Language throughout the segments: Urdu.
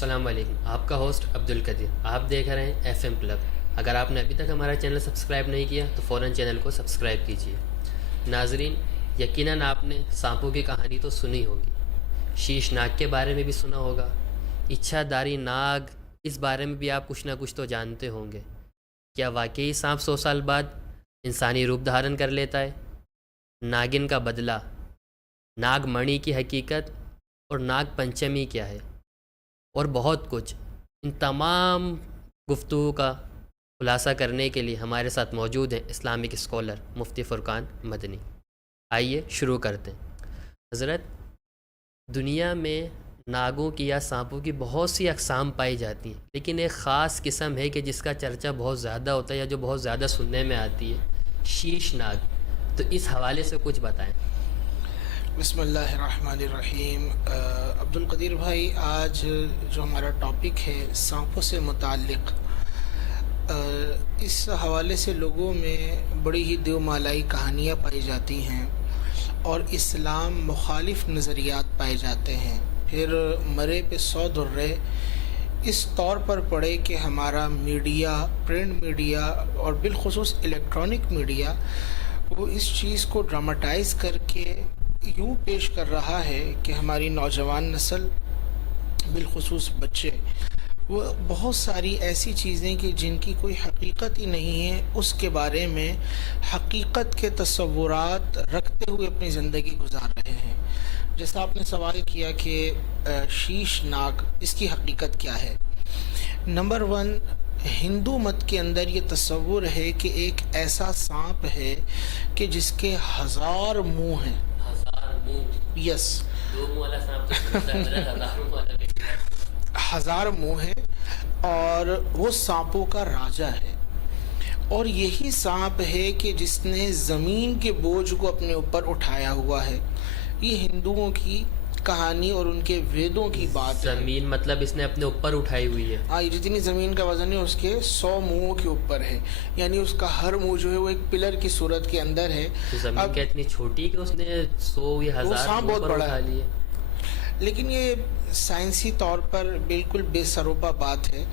السلام علیکم، آپ کا ہوسٹ عبد القدیر، آپ دیکھ رہے ہیں ایف ایم کلب۔ اگر آپ نے ابھی تک ہمارا چینل سبسکرائب نہیں کیا تو فوراً چینل کو سبسکرائب کیجیے۔ ناظرین، یقیناً آپ نے سانپوں کی کہانی تو سنی ہوگی، شیش ناگ کے بارے میں بھی سنا ہوگا، اچھا داری ناگ، اس بارے میں بھی آپ کچھ نہ کچھ تو جانتے ہوں گے۔ کیا واقعی سانپ 100 سال بعد انسانی روپ دھارن کر لیتا ہے؟ ناگن کا بدلہ، ناگ منی کی حقیقت اور ناگ پنچمی کیا ہے، اور بہت کچھ، ان تمام گفتگو کا خلاصہ کرنے کے لیے ہمارے ساتھ موجود ہیں اسلامک اسکالر مفتی فرقان مدنی۔ آئیے شروع کرتے ہیں۔ حضرت، دنیا میں ناگوں کی یا سانپوں کی بہت سی اقسام پائی جاتی ہیں، لیکن ایک خاص قسم ہے کہ جس کا چرچہ بہت زیادہ ہوتا ہے یا جو بہت زیادہ سننے میں آتی ہے، شیش ناگ۔ تو اس حوالے سے کچھ بتائیں۔ بسم اللہ الرحمن الرحیم۔ عبد القدیر بھائی، آج جو ہمارا ٹاپک ہے سانپوں سے متعلق، اس حوالے سے لوگوں میں بڑی ہی دیو مالائی کہانیاں پائی جاتی ہیں اور اسلام مخالف نظریات پائے جاتے ہیں۔ پھر مرے پہ 100 درے اس طور پر پڑے کہ ہمارا میڈیا، پرنٹ میڈیا اور بالخصوص الیکٹرانک میڈیا، وہ اس چیز کو ڈراماٹائز کر کے یوں پیش کر رہا ہے کہ ہماری نوجوان نسل، بالخصوص بچے، وہ بہت ساری ایسی چیزیں کہ جن کی کوئی حقیقت ہی نہیں ہے، اس کے بارے میں حقیقت کے تصورات رکھتے ہوئے اپنی زندگی گزار رہے ہیں۔ جیسا آپ نے سوال کیا کہ شیش ناگ، اس کی حقیقت کیا ہے؟ نمبر 1، ہندو مت کے اندر یہ تصور ہے کہ ایک ایسا سانپ ہے کہ جس کے 1000 منہ ہیں۔ 1000 منہ؟ یس، 2 منہ والا سانپ تو سنتا ہے، 1000 منہ والا بھی سنتا ہے۔ 1000 منہ ہیں اور وہ سانپوں کا راجا ہے، اور یہی سانپ ہے کہ جس نے زمین کے بوجھ کو اپنے اوپر اٹھایا ہوا ہے۔ یہ ہندوؤں کی کہانی اور ان کے ویدوں کی بات ہے۔ زمین مطلب اس نے اپنے اوپر اٹھائی ہوئی ہے؟ ہاں، یہ جتنی زمین کا وزن ہے اس کے 100 منہوں کے اوپر ہے، یعنی اس کا ہر منہ جو ہے وہ ایک پلر کی صورت کے اندر ہے۔ تو زمین کیا اتنی چھوٹی کہ اس نے 100 یا 1000 سانپ بہت اوپر بڑا اٹھا ہے، لیے؟ لیکن یہ سائنسی طور پر بالکل بے سروپا بات ہے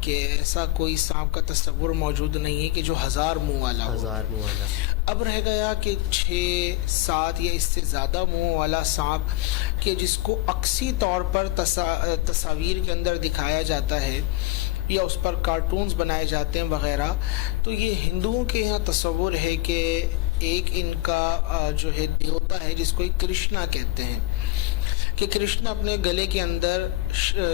کہ ایسا کوئی سانپ کا تصور موجود نہیں ہے کہ جو 1000 منہ والا ہو۔ 1000 منہ والا؟ اب رہ گیا کہ 6، 7 یا اس سے زیادہ منہ والا سانپ کہ جس کو عکسی طور پر تصاویر کے اندر دکھایا جاتا ہے یا اس پر کارٹونز بنائے جاتے ہیں وغیرہ، تو یہ ہندوؤں کے یہاں تصور ہے کہ ایک ان کا جو ہے دیوتا ہے جس کو ایک کرشنا کہتے ہیں، کہ کرشنا اپنے گلے کے اندر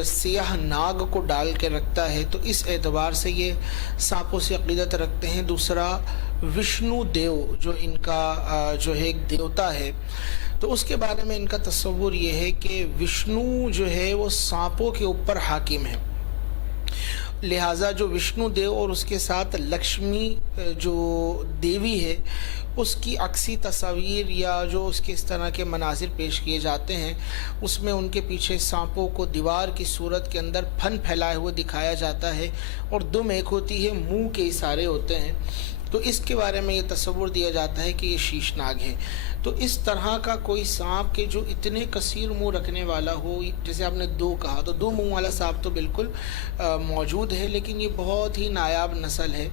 سیاہ ناگ کو ڈال کے رکھتا ہے، تو اس اعتبار سے یہ سانپوں سے عقیدت رکھتے ہیں۔ دوسرا، وشنو دیو جو ان کا جو ہے ایک دیوتا ہے، تو اس کے بارے میں ان کا تصور یہ ہے کہ وشنو جو ہے وہ سانپوں کے اوپر حاکم ہے، لہٰذا جو وشنو دیو اور اس کے ساتھ لکشمی جو دیوی ہے، اس کی عکسی تصاویر یا جو اس کے اس طرح کے مناظر پیش کیے جاتے ہیں، اس میں ان کے پیچھے سانپوں کو دیوار کی صورت کے اندر پھن پھیلائے ہوئے دکھایا جاتا ہے، اور دم ایک ہوتی ہے، منہ کے اشارے ہوتے ہیں، تو اس کے بارے میں یہ تصور دیا جاتا ہے کہ یہ شیش ناگ ہے۔ تو اس طرح کا کوئی سانپ کہ جو اتنے کثیر منہ رکھنے والا ہو، جیسے آپ نے 2 کہا، تو 2 منہ والا سانپ تو بالکل موجود ہے، لیکن یہ بہت ہی نایاب نسل ہے۔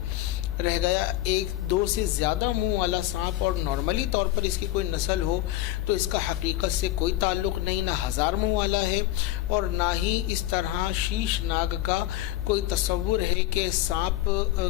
رہ گیا 1، 2 سے زیادہ منہ والا سانپ، اور نارملی طور پر اس کی کوئی نسل ہو تو اس کا حقیقت سے کوئی تعلق نہیں، نہ 1000 منہ والا ہے اور نہ ہی اس طرح شیش ناگ کا کوئی تصور ہے کہ سانپ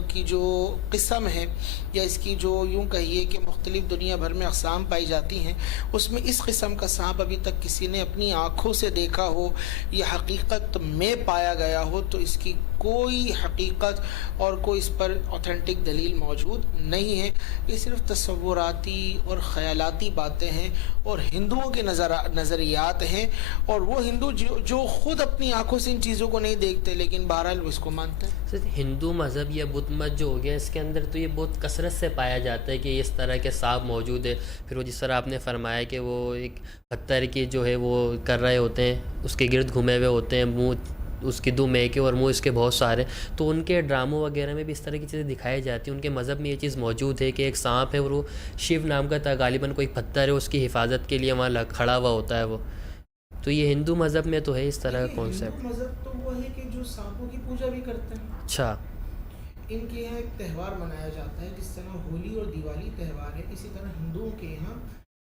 کی جو قسم ہے یا اس کی جو یوں کہیے کہ مختلف دنیا بھر میں اقسام پائی جاتی ہیں، اس میں اس قسم کا سانپ ابھی تک کسی نے اپنی آنکھوں سے دیکھا ہو یا حقیقت میں پایا گیا ہو، تو اس کی کوئی حقیقت اور کوئی اس پر اوتھینٹک دلیل موجود نہیں ہے۔ یہ صرف تصوراتی اور خیالاتی باتیں ہیں اور ہندوؤں کے نظریات ہیں، اور وہ ہندو جو خود اپنی آنکھوں سے ان چیزوں کو نہیں دیکھتے، لیکن بہرحال وہ اس کو مانتے ہیں۔ ہندو مذہب یا بدھ مت جو ہو گیا، اس کے اندر تو یہ بہت کثرت سے پایا جاتا ہے کہ اس طرح کے سانپ موجود ہے۔ پھر وہ جس طرح آپ نے فرمایا کہ وہ ایک پتھر کی جو ہے وہ کر رہے ہوتے ہیں، اس کے گرد گھومے ہوئے ہوتے ہیں، منہ اس کی 2 میکے اور منہ اس کے بہت سارے، تو ان کے ڈراموں وغیرہ میں بھی اس طرح کی چیزیں دکھائی جاتی ہیں۔ ان کے مذہب میں یہ چیز موجود ہے کہ ایک سانپ ہے اور وہ شیو نام کا تھا، غالباً کوئی پتھر ہے، اس کی حفاظت کے لیے وہاں کھڑا ہوا ہوتا ہے وہ۔ تو تو یہ ہندو مذہب میں تو ہے اس طرح کا ہندو کانسیپٹ؟ مذہب تو وہ ہے کہ جو سانپوں کی پوجا بھی کرتے ہیں. اچھا. ان کے یہاں ایک تہوار منایا جاتا ہے جس طرح ہولی اور دیوالی تہوار ہے، اسی طرح ہندوؤں کے یہاں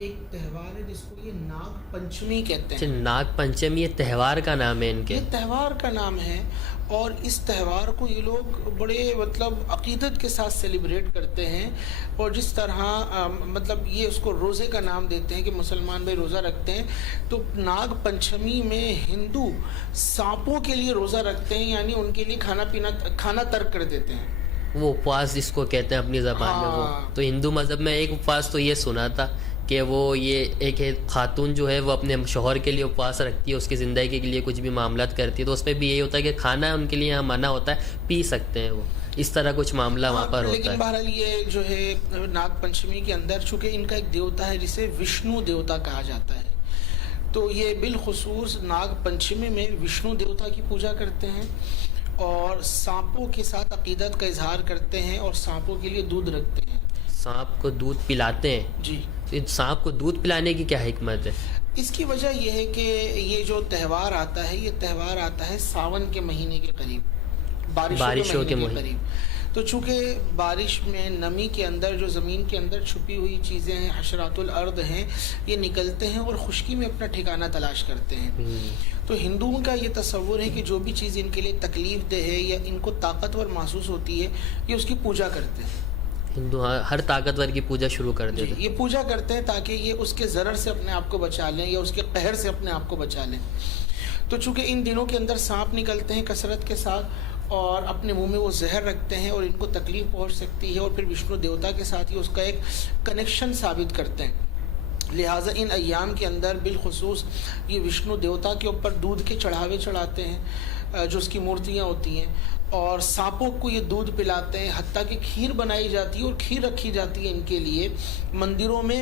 ایک تہوار ہے جس کو یہ ناگ پنچمی کہتے اچھا، ہیں. ناگ پنچمی یہ تہوار کا نام ہے ان کے؟ یہ تہوار کا نام ہے، اور اس تہوار کو یہ لوگ بڑے مطلب عقیدت کے ساتھ سیلیبریٹ کرتے ہیں. اور جس طرح مطلب یہ اس کو روزے کا نام دیتے ہیں کہ مسلمان بھائی روزہ رکھتے ہیں، تو ناگ پنچمی میں ہندو سانپوں کے لیے روزہ رکھتے ہیں، یعنی ان کے لیے کھانا ترک کر دیتے ہیں. وہ اپواس جس کو کہتے ہیں اپنی زبان میں وہ. ہاں. تو ہندو مذہب میں ایک اپواس تو یہ سنا تھا کہ وہ یہ ایک خاتون جو ہے وہ اپنے شوہر کے لیے اپواس رکھتی ہے، اس کی زندگی کے لیے کچھ بھی معاملات کرتی ہے، تو اس میں بھی یہی ہوتا ہے کہ کھانا ان کے لیے یہاں منع ہوتا ہے، پی سکتے ہیں وہ، اس طرح کچھ معاملہ وہاں پر ہوتا لیکن ہے. بہرحال یہ جو ہے ناگ پنچمی کے اندر چونکہ ان کا ایک دیوتا ہے جسے وشنو دیوتا کہا جاتا ہے، تو یہ بالخصوص ناگ پنچمی میں وشنو دیوتا کی پوجا کرتے ہیں اور سانپوں کے ساتھ عقیدت کا اظہار کرتے ہیں اور سانپوں کے لیے دودھ رکھتے ہیں. سانپ کو دودھ پلاتے ہیں؟ جی. سانپ کو دودھ پلانے کی کیا حکمت ہے؟ اس کی وجہ یہ ہے کہ یہ جو تہوار آتا ہے یہ تہوار آتا ہے ساون کے مہینے کے قریب، بارشوں کے مہینے کے قریب. تو چونکہ بارش میں نمی کے اندر جو زمین کے اندر چھپی ہوئی چیزیں ہیں، حشرات الارض ہیں، یہ نکلتے ہیں اور خشکی میں اپنا ٹھکانہ تلاش کرتے ہیں. تو ہندوؤں کا یہ تصور ہے کہ جو بھی چیز ان کے لیے تکلیف دہ ہے یا ان کو طاقتور محسوس ہوتی ہے یہ اس کی پوجا کرتے ہیں. ہندو ہر طاقتور کی پوجا شروع کر دیتے ہیں. یہ پوجا کرتے ہیں تاکہ یہ اس کے ضرر سے اپنے آپ کو بچا لیں یا اس کے قہر سے اپنے آپ کو بچا لیں. تو چونکہ ان دنوں کے اندر سانپ نکلتے ہیں کثرت کے ساتھ اور اپنے منہ میں وہ زہر رکھتے ہیں اور ان کو تکلیف پہنچ سکتی ہے، اور پھر وشنو دیوتا کے ساتھ ہی اس کا ایک کنیکشن ثابت کرتے ہیں، لہٰذا ان ایام کے اندر بالخصوص یہ وشنو دیوتا کے اوپر دودھ کے چڑھاوے چڑھاتے ہیں جو اس کی مورتیاں ہوتی ہیں، اور سانپوں کو یہ دودھ پلاتے ہیں. حتیٰ کہ کھیر بنائی جاتی ہے اور کھیر رکھی جاتی ہے ان کے لیے. مندروں میں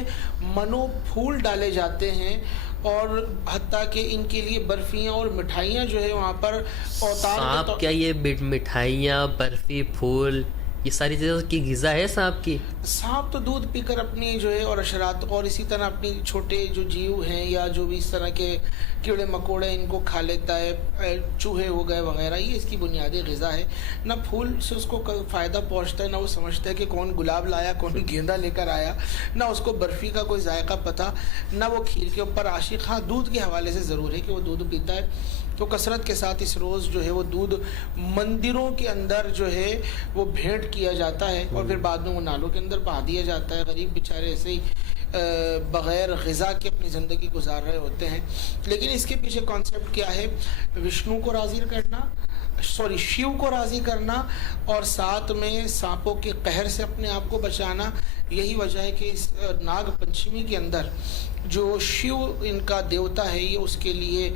منو پھول ڈالے جاتے ہیں اور حتیٰ کہ ان کے لیے برفیاں اور مٹھائیاں جو ہے وہاں پر اوتار. سانپ کیا یہ مٹھائیاں، برفی، پھول، یہ ساری چیزوں کی غذا ہے سانپ کی؟ سانپ تو دودھ پی کر اپنی جو ہے اور حشرات اور اسی طرح اپنی چھوٹے جو جیو ہیں یا جو بھی اس طرح کے کیڑے مکوڑے ان کو کھا لیتا ہے، چوہے ہو گئے وغیرہ، یہ اس کی بنیادی غذا ہے. نہ پھول سے اس کو فائدہ پہنچتا ہے، نہ وہ سمجھتا ہے کہ کون گلاب لایا، کون گیندا لے کر آیا، نہ اس کو برفی کا کوئی ذائقہ پتہ، نہ وہ کھیر کے اوپر عاشق. ہاں دودھ کے حوالے سے ضرور ہے کہ وہ دودھ پیتا ہے. تو کثرت کے ساتھ اس روز جو ہے وہ دودھ مندروں کے اندر جو ہے وہ بھیٹ کیا جاتا ہے اور پھر بعد میں وہ نالوں کے اندر بہا دیا جاتا ہے. غریب بیچارے ایسے ہی بغیر غذا کے اپنی زندگی گزار رہے ہوتے ہیں. لیکن اس کے پیچھے کانسیپٹ کیا ہے؟ وشنو کو راضی کرنا، شیو کو راضی کرنا اور ساتھ میں سانپوں کے قہر سے اپنے آپ کو بچانا. یہی وجہ ہے کہ اس ناگ پنچمی کے اندر جو شیو ان کا دیوتا ہے یہ اس کے لیے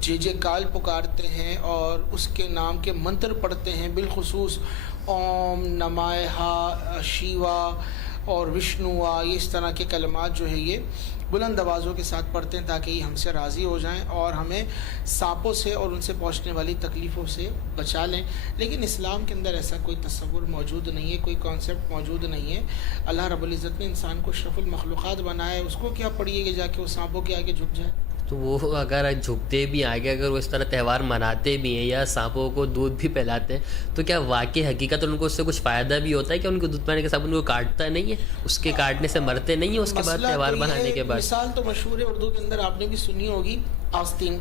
جے جے کال پکارتے ہیں اور اس کے نام کے منتر پڑھتے ہیں، بالخصوص اوم نمائہا شیوا اور وشنوا، یہ اس طرح کے کلمات جو ہے یہ بلند آوازوں کے ساتھ پڑھتے ہیں تاکہ یہ ہم سے راضی ہو جائیں اور ہمیں سانپوں سے اور ان سے پہنچنے والی تکلیفوں سے بچا لیں. لیکن اسلام کے اندر ایسا کوئی تصور موجود نہیں ہے، کوئی کانسیپٹ موجود نہیں ہے. اللہ رب العزت نے انسان کو اشرف المخلوقات بنایا ہے، اس کو کیا پڑیے کہ جا کے وہ سانپوں کے آگے جھک جائے؟ تو وہ اگر جھکتے بھی آگے، اگر وہ اس طرح تہوار مناتے بھی ہیں یا سانپوں کو دودھ بھی پلاتے ہیں، تو کیا واقعی حقیقت ان کو اس سے کچھ فائدہ بھی ہوتا ہے کہ ان کو دودھ پلانے کے ساتھ ان کو کاٹتا نہیں ہے، اس کے کاٹنے سے مرتے نہیں ہیں اس کے بعد تہوار منانے کے بعد؟ مثال تو مشہور ہے اردو کے اندر، آپ نے بھی سنی ہوگی، آستین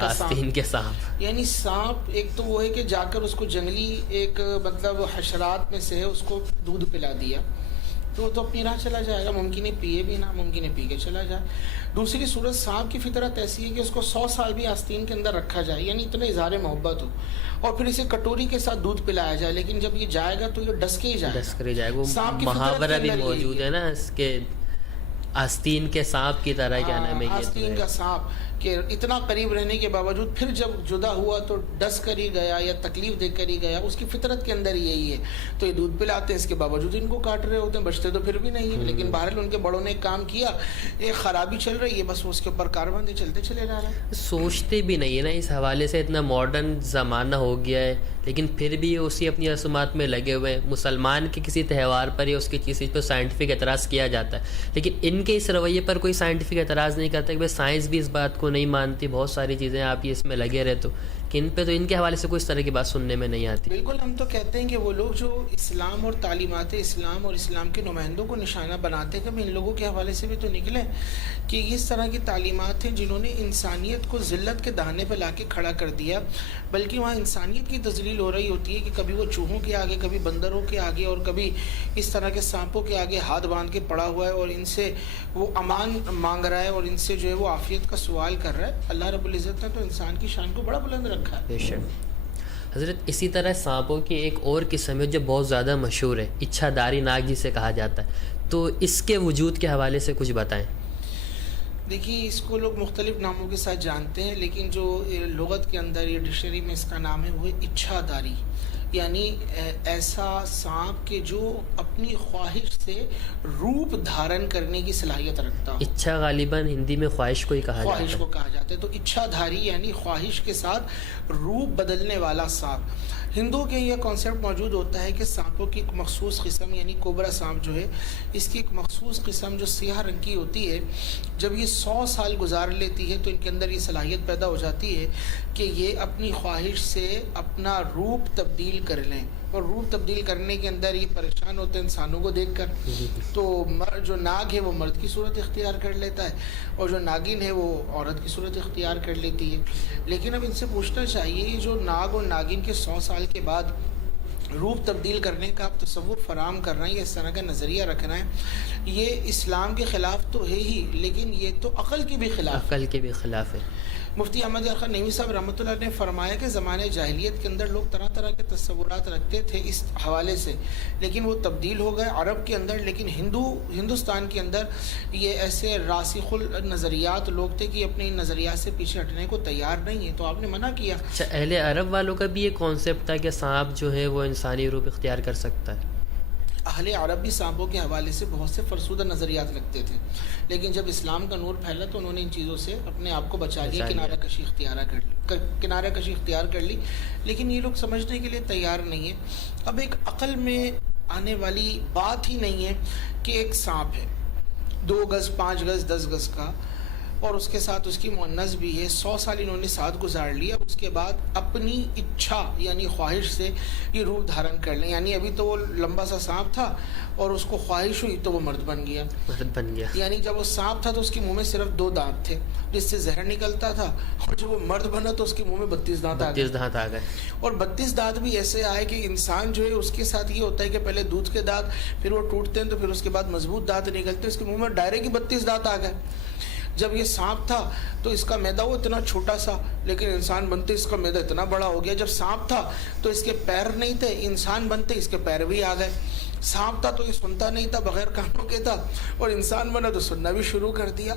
کے سانپ. یعنی سانپ ایک تو وہ ہے کہ جا کر اس کو جنگلی ایک مطلب حشرات میں سے ہے اس کو دودھ پلا دیا تو وہ تو اپنی راہ چلا جائے گا، ممکن ہے پیے بھی نہ، ممکن ہے پی کے چلا جائے. دوسری صورت سانپ کی فطرت ایسی ہے کہ اس کو 100 سال بھی آستین کے اندر رکھا جائے، یعنی اتنے اظہار محبت ہو، اور پھر اسے کٹوری کے ساتھ دودھ پلایا جائے، لیکن جب یہ جائے گا تو یہ ڈس کے ہی جائے گا. وہ محاورہ بھی موجود ہے نا اس کے، آستین کے سانپ کی طرح، کیا نام ہے یہ، آستین کا سانپ، کہ اتنا قریب رہنے کے باوجود پھر جب جدا ہوا تو ڈس کر ہی گیا یا تکلیف دے کر ہی گیا. اس کی فطرت کے اندر یہی ہے. تو یہ دودھ پلاتے ہیں، اس کے باوجود ان کو کاٹ رہے ہوتے ہیں، بچتے تو پھر بھی نہیں ہیں. لیکن بہرحال ان کے بڑوں نے ایک کام کیا، ایک خرابی چل رہی ہے، بس اس کے اوپر کاربن دے چلتے چلے جا رہے ہیں. سوچتے بھی نہیں ہے نا اس حوالے سے، اتنا ماڈرن زمانہ ہو گیا ہے لیکن پھر بھی اسی اپنی رسومات میں لگے ہوئے ہیں. مسلمان کے کسی تہوار پر یا اس کی چیز پہ سائنٹیفک اعتراض کیا جاتا ہے، لیکن ان کے اس رویے پر کوئی سائنٹیفک اعتراض نہیں کرتا کہ بھائی سائنس بھی اس بات کو نہیں مانتی, بہت ساری چیزیں آپ یہ اس میں لگے رہتے ہو, کہ ان پہ تو ان کے حوالے سے کوئی اس طرح کی بات سننے میں نہیں آتی. بالکل, ہم تو کہتے ہیں کہ وہ لوگ جو اسلام اور تعلیمات اسلام اور اسلام کے نمائندوں کو نشانہ بناتے ہیں, کہ ان لوگوں کے حوالے سے بھی تو نکلیں کہ اس طرح کی تعلیمات ہیں جنہوں نے انسانیت کو ذلت کے دہانے پہ لا کے کھڑا کر دیا, بلکہ وہاں انسانیت کی تذلیل ہو رہی ہوتی ہے کہ کبھی وہ چوہوں کے آگے, کبھی بندروں کے آگے, اور کبھی اس طرح کے سانپوں کے آگے ہاتھ باندھ کے پڑا ہوا ہے, اور ان سے وہ امان مانگ رہا ہے, اور ان سے جو ہے وہ عافیت کا سوال کر رہا ہے. اللہ رب العزت نے تو انسان کی شان کو بڑا بلند رکھا ہے. بے شک حضرت. اسی طرح سانپوں کی ایک اور قسم ہے جو بہت زیادہ مشہور ہے, اچھا داری ناگ جسے کہا جاتا ہے, تو اس کے وجود کے حوالے سے کچھ بتائیں. دیکھیے, اس کو لوگ مختلف ناموں کے ساتھ جانتے ہیں, لیکن جو لغت کے اندر یہ ڈکشنری میں اس کا نام ہے وہ ہے اچھا داری, یعنی ایسا سانپ کہ جو اپنی خواہش سے روپ دھارن کرنے کی صلاحیت رکھتا ہو. اچھا غالباً ہندی میں خواہش کو ہی کہا جاتا ہے. خواہش کو کہا جاتا ہے. تو اچھا دھاری یعنی خواہش کے ساتھ روپ بدلنے والا سانپ. ہندوؤں کے یہ کانسیپٹ موجود ہوتا ہے کہ سانپوں کی ایک مخصوص قسم, یعنی کوبرا سانپ جو ہے, اس کی ایک مخصوص قسم جو سیاہ رنگ کی ہوتی ہے, جب یہ 100 سال گزار لیتی ہے تو ان کے اندر یہ صلاحیت پیدا ہو جاتی ہے کہ یہ اپنی خواہش سے اپنا روپ تبدیل کر لیں, اور روپ تبدیل کرنے کے اندر یہ پریشان ہوتے ہیں انسانوں کو دیکھ کر. تو جو ناگ ہے وہ مرد کی صورت اختیار کر لیتا ہے, اور جو ناگن ہے وہ عورت کی صورت اختیار کر لیتی ہے. لیکن اب ان سے پوچھنا چاہیے, جو ناگ اور ناگن کے 100 سال کے بعد روپ تبدیل کرنے کا آپ تصور فراہم کر رہے ہیں, یا اس طرح کا نظریہ رکھنا ہے, یہ اسلام کے خلاف تو ہے ہی, لیکن یہ تو عقل کے بھی خلاف ہے. مفتی احمد یار خان نعیمی صاحب رحمۃ اللہ نے فرمایا کہ زمانے جاہلیت کے اندر لوگ طرح طرح کے تصورات رکھتے تھے اس حوالے سے, لیکن وہ تبدیل ہو گئے عرب کے اندر. لیکن ہندوستان کے اندر یہ ایسے راسخ النظریات لوگ تھے کہ اپنے نظریات سے پیچھے ہٹنے کو تیار نہیں ہے, تو آپ نے منع کیا. اچھا, اہل عرب والوں کا بھی یہ کانسیپٹ تھا کہ سانپ جو ہے وہ انسانی روپ اختیار کر سکتا ہے. اہل عرب بھی سانپوں کے حوالے سے بہت سے فرسودہ نظریات رکھتے تھے, لیکن جب اسلام کا نور پھیلا تو انہوں نے ان چیزوں سے اپنے آپ کو بچا لیا, کنارہ کشی اختیار کر لی. لیکن یہ لوگ سمجھنے کے لیے تیار نہیں ہے. اب ایک عقل میں آنے والی بات ہی نہیں ہے کہ ایک سانپ ہے 2 گز 5 گز 10 گز کا, اور اس کے ساتھ اس کی مؤنث بھی ہے, 100 سال انہوں نے ساتھ گزار لیا, اس کے بعد اپنی اچھا یعنی خواہش سے یہ روپ دھارن کر لیں. یعنی ابھی تو وہ لمبا سا سانپ تھا اور اس کو خواہش ہوئی تو وہ مرد بن گیا. یعنی جب وہ سانپ تھا تو اس کے منہ میں صرف 2 دانت تھے جس سے زہر نکلتا تھا, اور جب وہ مرد بنا تو اس کے منہ میں 32 دانت آ گئے. اور 32 دانت بھی ایسے آئے کہ انسان جو ہے اس کے ساتھ یہ ہوتا ہے کہ پہلے دودھ کے دانت, پھر وہ ٹوٹتے ہیں, تو پھر اس کے بعد مضبوط دانت نکلتے ہیں, اس کے منہ میں ڈائریکٹ ہی 32 دانت آ گئے. جب یہ سانپ تھا تو اس کا میدا وہ اتنا چھوٹا سا, لیکن انسان بنتے اس کا میدا اتنا بڑا ہو گیا. جب سانپ تھا تو اس کے پیر نہیں تھے, انسان بنتے اس کے پیر بھی آ گئے. سانپ تھا تو یہ سنتا نہیں تھا, بغیر کانوں کے تھا, اور انسان بنا تو سننا بھی شروع کر دیا.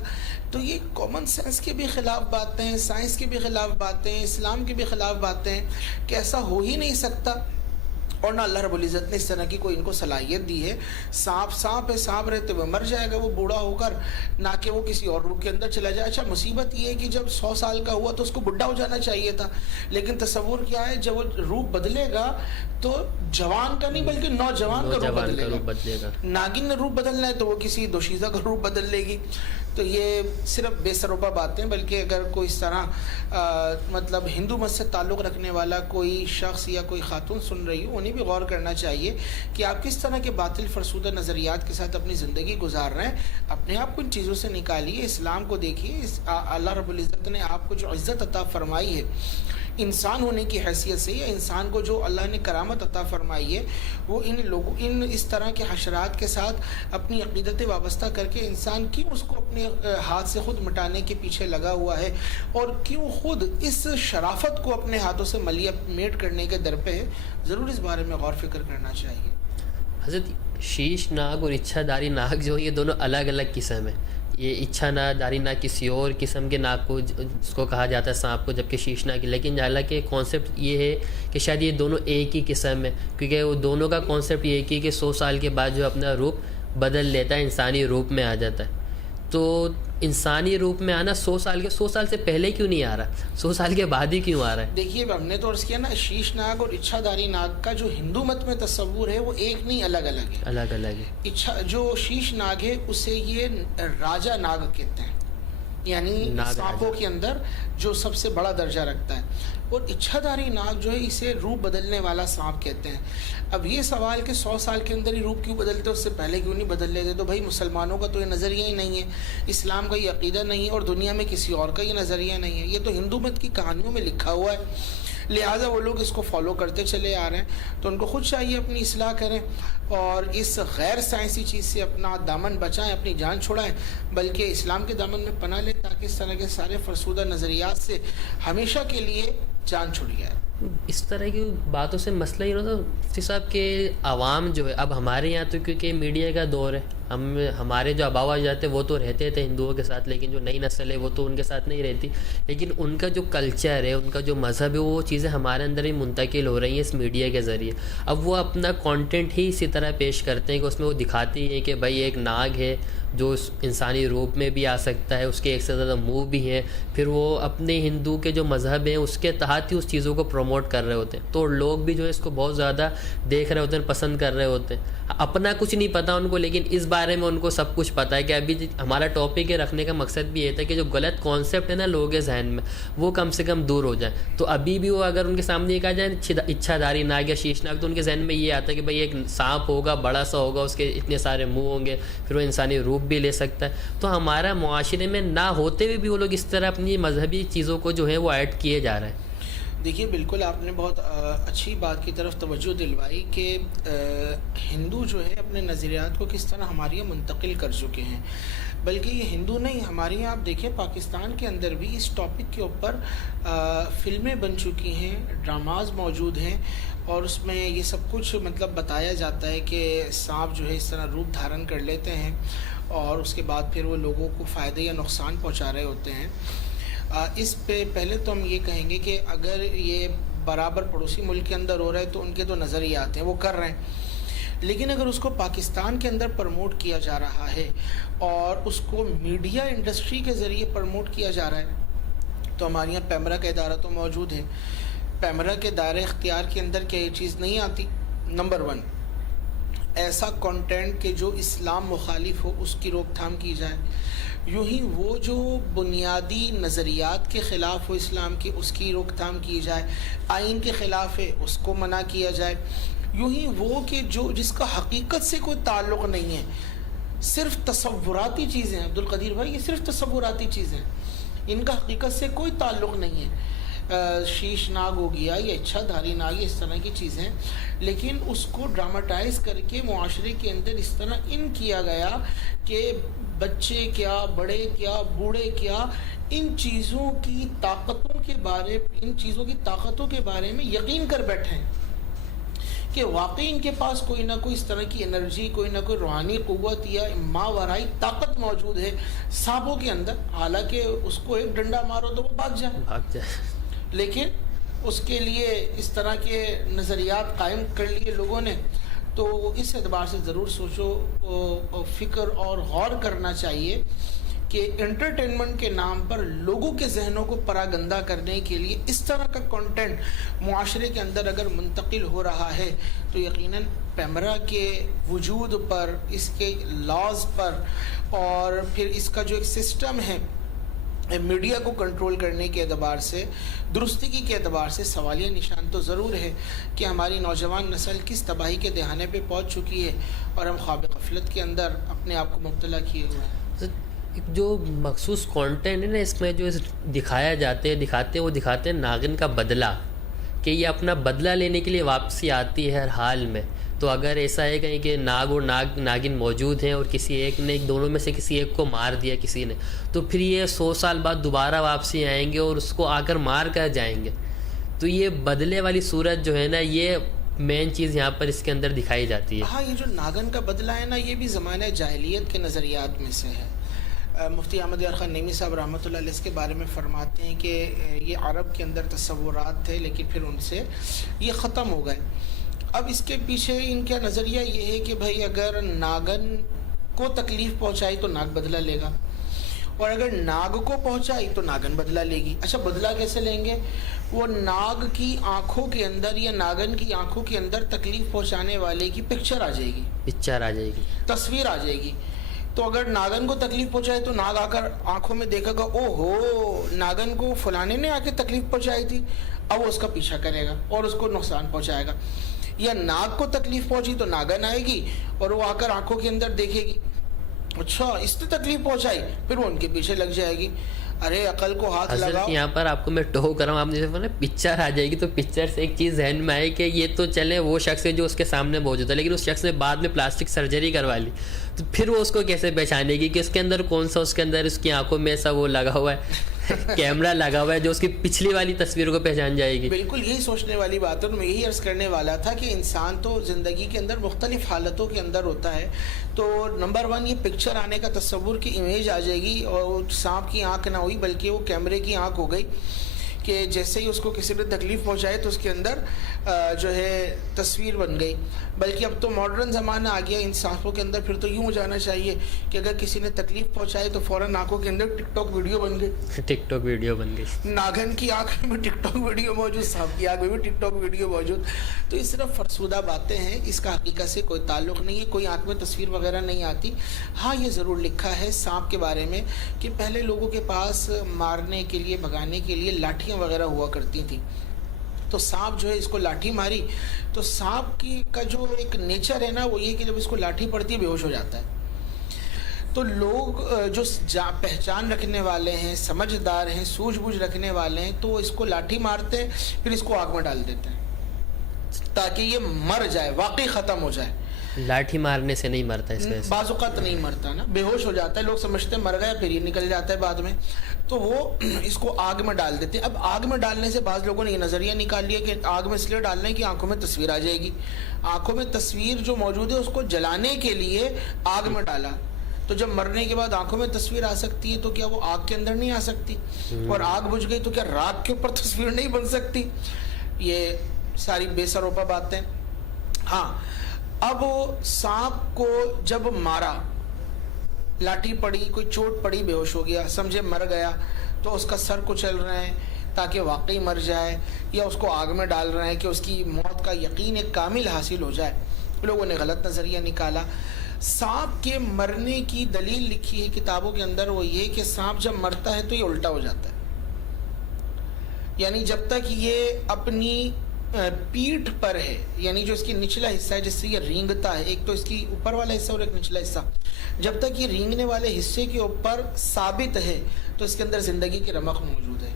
تو یہ کامن سینس کے بھی خلاف باتیں ہیں, سائنس کے بھی خلاف باتیں ہیں, اسلام کے بھی خلاف باتیں ہیں کہ ایسا ہو ہی نہیں سکتا. اور نہ اللہ رب العزت نے اس طرح کی کوئی ان کو صلاحیت دی ہے. سانپ ہے, سانپ رہتے ہوئے مر جائے گا وہ بوڑھا ہو کر, نہ کہ وہ کسی اور روپ کے اندر چلا جائے. اچھا, مصیبت یہ ہے کہ جب 100 سال کا ہوا تو اس کو بڈھا ہو جانا چاہیے تھا, لیکن تصور کیا ہے, جب وہ روپ بدلے گا تو جوان کا نہیں بلکہ نوجوان کا روپ بدلے گا. ناگن نے روپ بدلنا ہے تو وہ کسی دوشیزہ کا روپ بدل لے گی. تو یہ صرف بے سروپا باتیں, بلکہ اگر کوئی اس طرح مطلب ہندو مت سے تعلق رکھنے والا کوئی شخص یا کوئی خاتون سن رہی ہو, انہیں بھی غور کرنا چاہیے کہ آپ کس طرح کے باطل فرسودہ نظریات کے ساتھ اپنی زندگی گزار رہے ہیں. اپنے آپ کو ان چیزوں سے نکالیے, اسلام کو دیکھیے. اللہ رب العزت نے آپ کو جو عزت عطا فرمائی ہے انسان ہونے کی حیثیت سے, یا انسان کو جو اللہ نے کرامت عطا فرمائی ہے, وہ ان اس طرح کے حشرات کے ساتھ اپنی عقیدتیں وابستہ کر کے انسان کیوں اس کو اپنے ہاتھ سے خود مٹانے کے پیچھے لگا ہوا ہے, اور کیوں خود اس شرافت کو اپنے ہاتھوں سے میٹ کرنے کے در پہ ہے. ضرور اس بارے میں غور فکر کرنا چاہیے. حضرت, شیش ناگ اور اچھا داری ناگ جو یہ دونوں الگ الگ قسم ہیں. یہ اچھا داری ناگ کسی اور قسم کے ناگ کو اس کو کہا جاتا ہے سانپ کو, جبکہ شیش ناگ. لیکن حالانکہ کانسیپٹ یہ ہے کہ شاید یہ دونوں ایک ہی قسم ہے, کیونکہ وہ دونوں کا کانسیپٹ یہ ہے کہ 100 سال کے بعد جو اپنا روپ بدل لیتا ہے, انسانی روپ میں آ جاتا ہے. تو انسانی روپ میں آنا 100 سال سے پہلے کیوں نہیں آ رہا, 100 سال کے بعد ہی کیوں آ رہا ہے؟ دیکھیے, ہم نے تو عرض کیا نا, شیش ناگ اور اچھا داری ناگ کا جو ہندو مت میں تصور ہے وہ ایک نہیں, الگ الگ ہے. جو شیش ناگ ہے اسے یہ راجا ناگ کہتے ہیں, یعنی ناگ سانپوں راجا۔ کے اندر جو سب سے بڑا درجہ رکھتا ہے، اور اچھاداری ناگ جو ہے اسے روپ بدلنے والا سانپ کہتے ہیں۔ اب یہ سوال کہ 100 سال کے اندر ہی روپ کیوں بدلتے، اس سے پہلے کیوں نہیں بدل لیتے؟ تو بھائی مسلمانوں کا تو یہ نظریہ ہی نہیں ہے، اسلام کا یہ عقیدہ نہیں ہے، اور دنیا میں کسی اور کا یہ نظریہ نہیں ہے، یہ تو ہندو مت کی کہانیوں میں لکھا ہوا ہے، لہٰذا وہ لوگ اس کو فالو کرتے چلے آ رہے ہیں۔ تو ان کو خود چاہیے اپنی اصلاح کریں اور اس غیر سائنسی چیز سے اپنا دامن بچائیں، اپنی جان چھڑائیں، بلکہ اسلام کے دامن میں پناہ لیں تاکہ اس طرح کے سارے فرسودہ نظریات سے ہمیشہ کے لیے جان چھڑ جائے۔ اس طرح کی باتوں سے مسئلہ یہ ہوتا مفتی صاحب کہ عوام جو ہے، اب ہمارے یہاں تو کیونکہ میڈیا کا دور ہے، ہمارے جو آبا و اجداد تھے وہ تو رہتے تھے ہندوؤں کے ساتھ، لیکن جو نئی نسل ہے وہ تو ان کے ساتھ نہیں رہتی، لیکن ان کا جو کلچر ہے، ان کا جو مذہب ہے، وہ چیزیں ہمارے اندر ہی منتقل ہو رہی ہیں اس میڈیا کے ذریعے۔ اب وہ اپنا کانٹینٹ ہی اسی طرح پیش کرتے ہیں کہ اس میں وہ دکھاتی ہیں کہ بھائی ایک ناگ ہے جو انسانی روپ میں بھی آ سکتا ہے، اس کے ایک سے زیادہ منہ بھی ہیں، پھر وہ اپنے ہندو کے جو مذہب ہیں اس کے تحت ہی اس چیزوں کو پروموٹ کر رہے ہوتے ہیں، تو لوگ بھی جو ہے اس کو بہت زیادہ دیکھ رہے ہوتے ہیں، پسند کر رہے ہوتے ہیں۔ اپنا کچھ نہیں پتہ ان کو، لیکن اس بارے میں ان کو سب کچھ پتہ ہے کہ ابھی ہمارا ٹاپک کے رکھنے کا مقصد بھی یہ تھا کہ جو غلط کانسیپٹ ہے نا لوگوں کے ذہن میں وہ کم سے کم دور ہو جائیں۔ تو ابھی بھی وہ اگر ان کے سامنے یہ کہا جائے اچھا دھاری ناگ یا شیش ناگ، تو ان کے ذہن میں یہ آتا ہے کہ بھائی ایک سانپ ہوگا، بڑا سا ہوگا، اس کے اتنے سارے منہ ہوں گے، پھر وہ انسانی روپ بھی لے سکتا ہے۔ تو ہمارا معاشرے میں نہ ہوتے ہوئے بھی وہ لوگ اس طرح اپنی مذہبی چیزوں کو جو ہے وہ ایڈ کیے جا رہے ہیں۔ دیکھیے بالکل آپ نے بہت اچھی بات کی طرف توجہ دلوائی کہ ہندو جو ہے اپنے نظریات کو کس طرح ہمارے یہاں منتقل کر چکے ہیں، بلکہ یہ ہندو نہیں، ہمارے یہاں آپ دیکھیں پاکستان کے اندر بھی اس ٹاپک کے اوپر فلمیں بن چکی ہیں، ڈراماز موجود ہیں، اور اس میں یہ سب کچھ مطلب بتایا جاتا ہے کہ سانپ جو ہے اس طرح روپ دھارن کر لیتے ہیں اور اس کے بعد پھر وہ لوگوں کو فائدے یا نقصان پہنچا رہے ہوتے ہیں۔ اس پہ پہلے تو ہم یہ کہیں گے کہ اگر یہ برابر پڑوسی ملک کے اندر ہو رہا ہے تو ان کے تو نظریات ہیں وہ کر رہے ہیں، لیکن اگر اس کو پاکستان کے اندر پروموٹ کیا جا رہا ہے اور اس کو میڈیا انڈسٹری کے ذریعے پروموٹ کیا جا رہا ہے، تو ہمارے یہاں پیمرا کا ادارہ تو موجود ہے، پیمرا کے دائرہ اختیار کے اندر کیا یہ چیز نہیں آتی؟ نمبر 1، ایسا کنٹینٹ کہ جو اسلام مخالف ہو اس کی روک تھام کی جائے، یوں ہی وہ جو بنیادی نظریات کے خلاف ہو اسلام کی اس کی روک تھام کی جائے، آئین کے خلاف ہے اس کو منع کیا جائے، یوں ہی وہ کہ جو جس کا حقیقت سے کوئی تعلق نہیں ہے، صرف تصوراتی چیزیں ہیں، عبدالقدیر بھائی یہ صرف تصوراتی چیزیں ہیں، ان کا حقیقت سے کوئی تعلق نہیں ہے، شیش ناگ ہو گیا یا اچھا دھاری ناگ، اس طرح کی چیزیں، لیکن اس کو ڈراماٹائز کر کے معاشرے کے اندر اس طرح ان کیا گیا کہ بچے کیا، بڑے کیا، بوڑھے کیا، ان چیزوں کی طاقتوں کے بارے میں یقین کر بیٹھے ہیں کہ واقعی ان کے پاس کوئی نہ کوئی اس طرح کی انرجی، کوئی نہ کوئی روحانی قوت یا ماورائی طاقت موجود ہے سانپوں کے اندر، حالانکہ اس کو ایک ڈنڈا مارو تو وہ بھاگ جائے، لیکن اس کے لیے اس طرح کے نظریات قائم کر لیے لوگوں نے۔ تو اس اعتبار سے ضرور سوچو فکر اور غور کرنا چاہیے کہ انٹرٹینمنٹ کے نام پر لوگوں کے ذہنوں کو پراگندہ کرنے کے لیے اس طرح کا کنٹینٹ معاشرے کے اندر اگر منتقل ہو رہا ہے تو یقیناً پیمرا کے وجود پر، اس کے لاز پر، اور پھر اس کا جو ایک سسٹم ہے میڈیا کو کنٹرول کرنے کے اعتبار سے، درستگی کے اعتبار سے سوالیہ نشان تو ضرور ہے کہ ہماری نوجوان نسل کس تباہی کے دہانے پہ پہنچ چکی ہے اور ہم خواب غفلت کے اندر اپنے آپ کو مبتلا کیے ہوئے ہیں۔ جو مخصوص کانٹینٹ ہے نا اس میں جو دکھاتے ہیں وہ دکھاتے ہیں ناگن کا بدلہ، کہ یہ اپنا بدلہ لینے کے لیے واپسی آتی ہے ہر حال میں۔ تو اگر ایسا ہے کہیں کہ ناگ اور ناگن موجود ہیں اور کسی ایک نے دونوں میں سے کسی ایک کو مار دیا کسی نے، تو پھر یہ 100 سال بعد دوبارہ واپسی آئیں گے اور اس کو آ کر مار کر جائیں گے۔ تو یہ بدلے والی صورت جو ہے نا یہ مین چیز یہاں پر اس کے اندر دکھائی جاتی ہے۔ ہاں، یہ جو ناگن کا بدلہ ہے نا یہ بھی زمانہ جاہلیت کے نظریات میں سے ہے۔ مفتی احمد یار خان نعیمی صاحب رحمۃ اللہ علیہ اس کے بارے میں فرماتے ہیں کہ یہ عرب کے اندر تصورات تھے لیکن پھر ان سے یہ ختم ہو گئے۔ اب اس کے پیچھے ان کا نظریہ یہ ہے کہ بھائی اگر ناگن کو تکلیف پہنچائی تو ناگ بدلہ لے گا، اور اگر ناگ کو پہنچائی تو ناگن بدلہ لے گی۔ اچھا بدلہ کیسے لیں گے؟ وہ ناگ کی آنکھوں کے اندر یا ناگن کی آنکھوں کے اندر تکلیف پہنچانے والے کی پکچر آ جائے گی، تصویر آ جائے گی، تصویر آ جائے گی تو اگر ناگن کو تکلیف پہنچائے تو ناگ آ کر آنکھوں میں دیکھے گا او ہو ناگن کو فلانے نے آ کے تکلیف پہنچائی تھی, اب وہ اس کا پیچھا کرے گا اور اس کو نقصان پہنچائے گا. یا ناگ کو تکلیف پہنچی تو ناگن آئے گی اور وہ آ کر آنکھوں کے اندر دیکھے گی, اچھا اس نے تکلیف پہنچائی, پھر وہ ان کے پیچھے لگ جائے گی. ارے عقل کو ہاتھ لگاؤ. یہاں پر آپ کو میں ٹو کر رہا ہوں, آپ نے جیسے پکچر آ جائے گی تو پکچر سے ایک چیز ذہن میں آئے کہ یہ تو چلے وہ شخص ہے جو اس کے سامنے موجود ہے, لیکن اس شخص نے بعد میں پلاسٹک سرجری کروا لی, تو پھر وہ اس کو کیسے پہچانے گی کہ اس کے اندر کون سا, اس کے اندر اس کی آنکھوں میں ایسا وہ لگا ہوا ہے کیمرہ لگا ہوا ہے جو اس کی پچھلی والی تصویر کو پہچان جائے گی. بالکل یہی سوچنے والی بات ہے, اور میں یہی عرض کرنے والا تھا کہ انسان تو زندگی کے اندر مختلف حالتوں کے اندر ہوتا ہے. تو نمبر 1 یہ پکچر آنے کا تصور کی امیج آ جائے گی, اور سانپ کی آنکھ نہ ہوئی بلکہ وہ کیمرے کی آنکھ ہو گئی کہ جیسے ہی اس کو کسی نے تکلیف پہنچائے تو اس کے اندر جو ہے تصویر بن گئی. بلکہ اب تو ماڈرن زمانہ آ گیا, ان سانپوں کے اندر پھر تو یوں ہو جانا چاہیے کہ اگر کسی نے تکلیف پہنچائے تو فوراً آنکھوں کے اندر ٹک ٹاک ویڈیو بن گئی, ٹک ٹاک ویڈیو بن گئی. ناگن کی آنکھ میں ٹک ٹاک ویڈیو موجود, سانپ کی آنکھ میں بھی ٹک ٹاک ویڈیو موجود. تو یہ صرف فرسودہ باتیں ہیں, اس کا حقیقت سے کوئی تعلق نہیں ہے, کوئی آنکھ میں تصویر وغیرہ نہیں آتی. ہاں یہ ضرور لکھا ہے سانپ کے بارے میں کہ پہلے لوگوں کے پاس مارنے کے لیے بھگانے کے لیے لاٹھیاں وغیرہ ہوا کرتی تھیں, تو سانپ جو ہے اس کو لاٹھی ماری تو سانپ کی کا جو ایک نیچر ہے نا وہ یہ کہ جب اس کو لاٹھی پڑتی ہے بے ہوش ہو جاتا ہے. تو لوگ جو پہچان رکھنے والے ہیں, سمجھدار ہیں, سوجھ بوجھ رکھنے والے ہیں, تو اس کو لاٹھی مارتے ہیں پھر اس کو آگ میں ڈال دیتے ہیں تاکہ یہ مر جائے, واقعی ختم ہو جائے. لاٹھی مارنے سے نہیں مرتا, اس وجہ بعض اوقات نہیں مرتا نا, بے ہوش ہو جاتا ہے, لوگ سمجھتے ہیں مر گیا, پھر یہ نکل جاتا ہے بعد میں, تو وہ اس کو آگ میں ڈال دیتے ہیں. اب آگ میں ڈالنے سے بعض لوگوں نے یہ نظریہ نکال لیا کہ آگ میں اس لیے ڈالنا ہے کہ آنکھوں میں تصویر آ جائے گی. آنکھوں میں تصویر جو موجود ہے اس کو جلانے کے لیے آگ میں ڈالا, تو جب مرنے کے بعد آنکھوں میں تصویر آ سکتی ہے تو کیا وہ آگ کے اندر نہیں آ سکتی؟ اور آگ بجھ گئی تو کیا راکھ کے اوپر تصویر نہیں بن سکتی؟ یہ ساری بے سروپا باتیں. ہاں اب سانپ کو جب مارا, لاٹھی پڑی, کوئی چوٹ پڑی, بے ہوش ہو گیا, سمجھے مر گیا, تو اس کا سر کچل رہے ہیں تاکہ واقعی مر جائے, یا اس کو آگ میں ڈال رہے ہیں کہ اس کی موت کا یقین ایک کامل حاصل ہو جائے. لوگوں نے غلط نظریہ نکالا. سانپ کے مرنے کی دلیل لکھی ہے کتابوں کے اندر, وہ یہ کہ سانپ جب مرتا ہے تو یہ الٹا ہو جاتا ہے. یعنی جب تک یہ اپنی پیٹھ پر ہے, یعنی جو اس کی نچلا حصہ ہے جس سے یہ رینگتا ہے, ایک تو اس کی اوپر والا حصہ اور ایک نچلا حصہ, جب تک یہ رینگنے والے حصے کے اوپر ثابت ہے تو اس کے اندر زندگی کی رمق موجود ہے.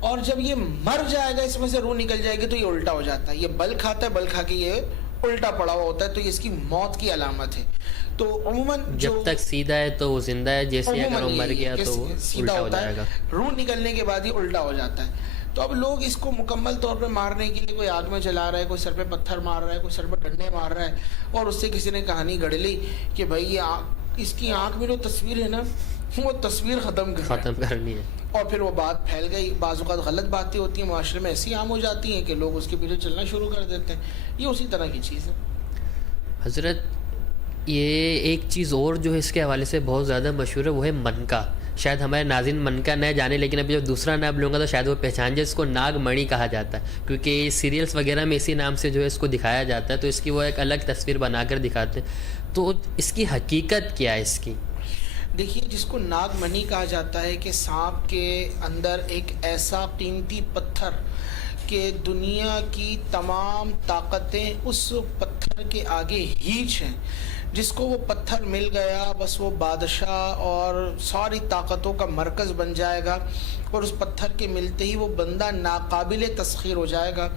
اور جب یہ مر جائے گا, اس میں سے روح نکل جائے گی, تو یہ الٹا ہو جاتا ہے. یہ بل کھاتا ہے, بل کھا کے یہ الٹا پڑا ہوا ہوتا ہے, تو یہ اس کی موت کی علامت ہے. تو عموماً جب تک سیدھا ہے تو وہ زندہ ہے, جیسے اگر وہ مر گیا تو وہ الٹا ہو جائے گا. روح نکلنے کے بعد یہ الٹا ہو جاتا ہے. تو اب لوگ اس کو مکمل طور پہ مارنے کے لیے کوئی آگ میں جلا رہا ہے, کوئی سر پہ پتھر مار رہا ہے, کوئی سر پہ ڈنڈے مار رہا ہے, اور اس سے کسی نے کہانی گڑھ لی کہ بھائی یہ اس کی آنکھ میں جو تصویر ہے نا وہ تصویر ختم کرنی ہے, اور پھر وہ بات پھیل گئی. بعض اوقات غلط باتیں ہوتی ہیں معاشرے میں, ایسی عام ہو جاتی ہیں کہ لوگ اس کے پیچھے چلنا شروع کر دیتے ہیں. یہ اسی طرح کی چیز ہے. حضرت یہ ایک چیز اور جو ہے اس کے حوالے سے بہت زیادہ مشہور ہے, وہ ہے منکا. شاید ہمارے ناظرین منکا نہ جانے, لیکن ابھی جب دوسرا نام لوں گا تو شاید وہ پہچان جائے. اس کو ناگ منی کہا جاتا ہے کیونکہ سیریلز وغیرہ میں اسی نام سے جو ہے اس کو دکھایا جاتا ہے, تو اس کی وہ ایک الگ تصویر بنا کر دکھاتے ہیں. تو اس کی حقیقت کیا ہے اس کی؟ دیکھیے, جس کو ناگ منی کہا جاتا ہے کہ سانپ کے اندر ایک ایسا قیمتی پتھر کہ دنیا کی تمام طاقتیں اس پتھر کے آگے ہیچ ہیں. جس کو وہ پتھر مل گیا بس وہ بادشاہ اور ساری طاقتوں کا مرکز بن جائے گا, اور اس پتھر کے ملتے ہی وہ بندہ ناقابل تسخیر ہو جائے گا,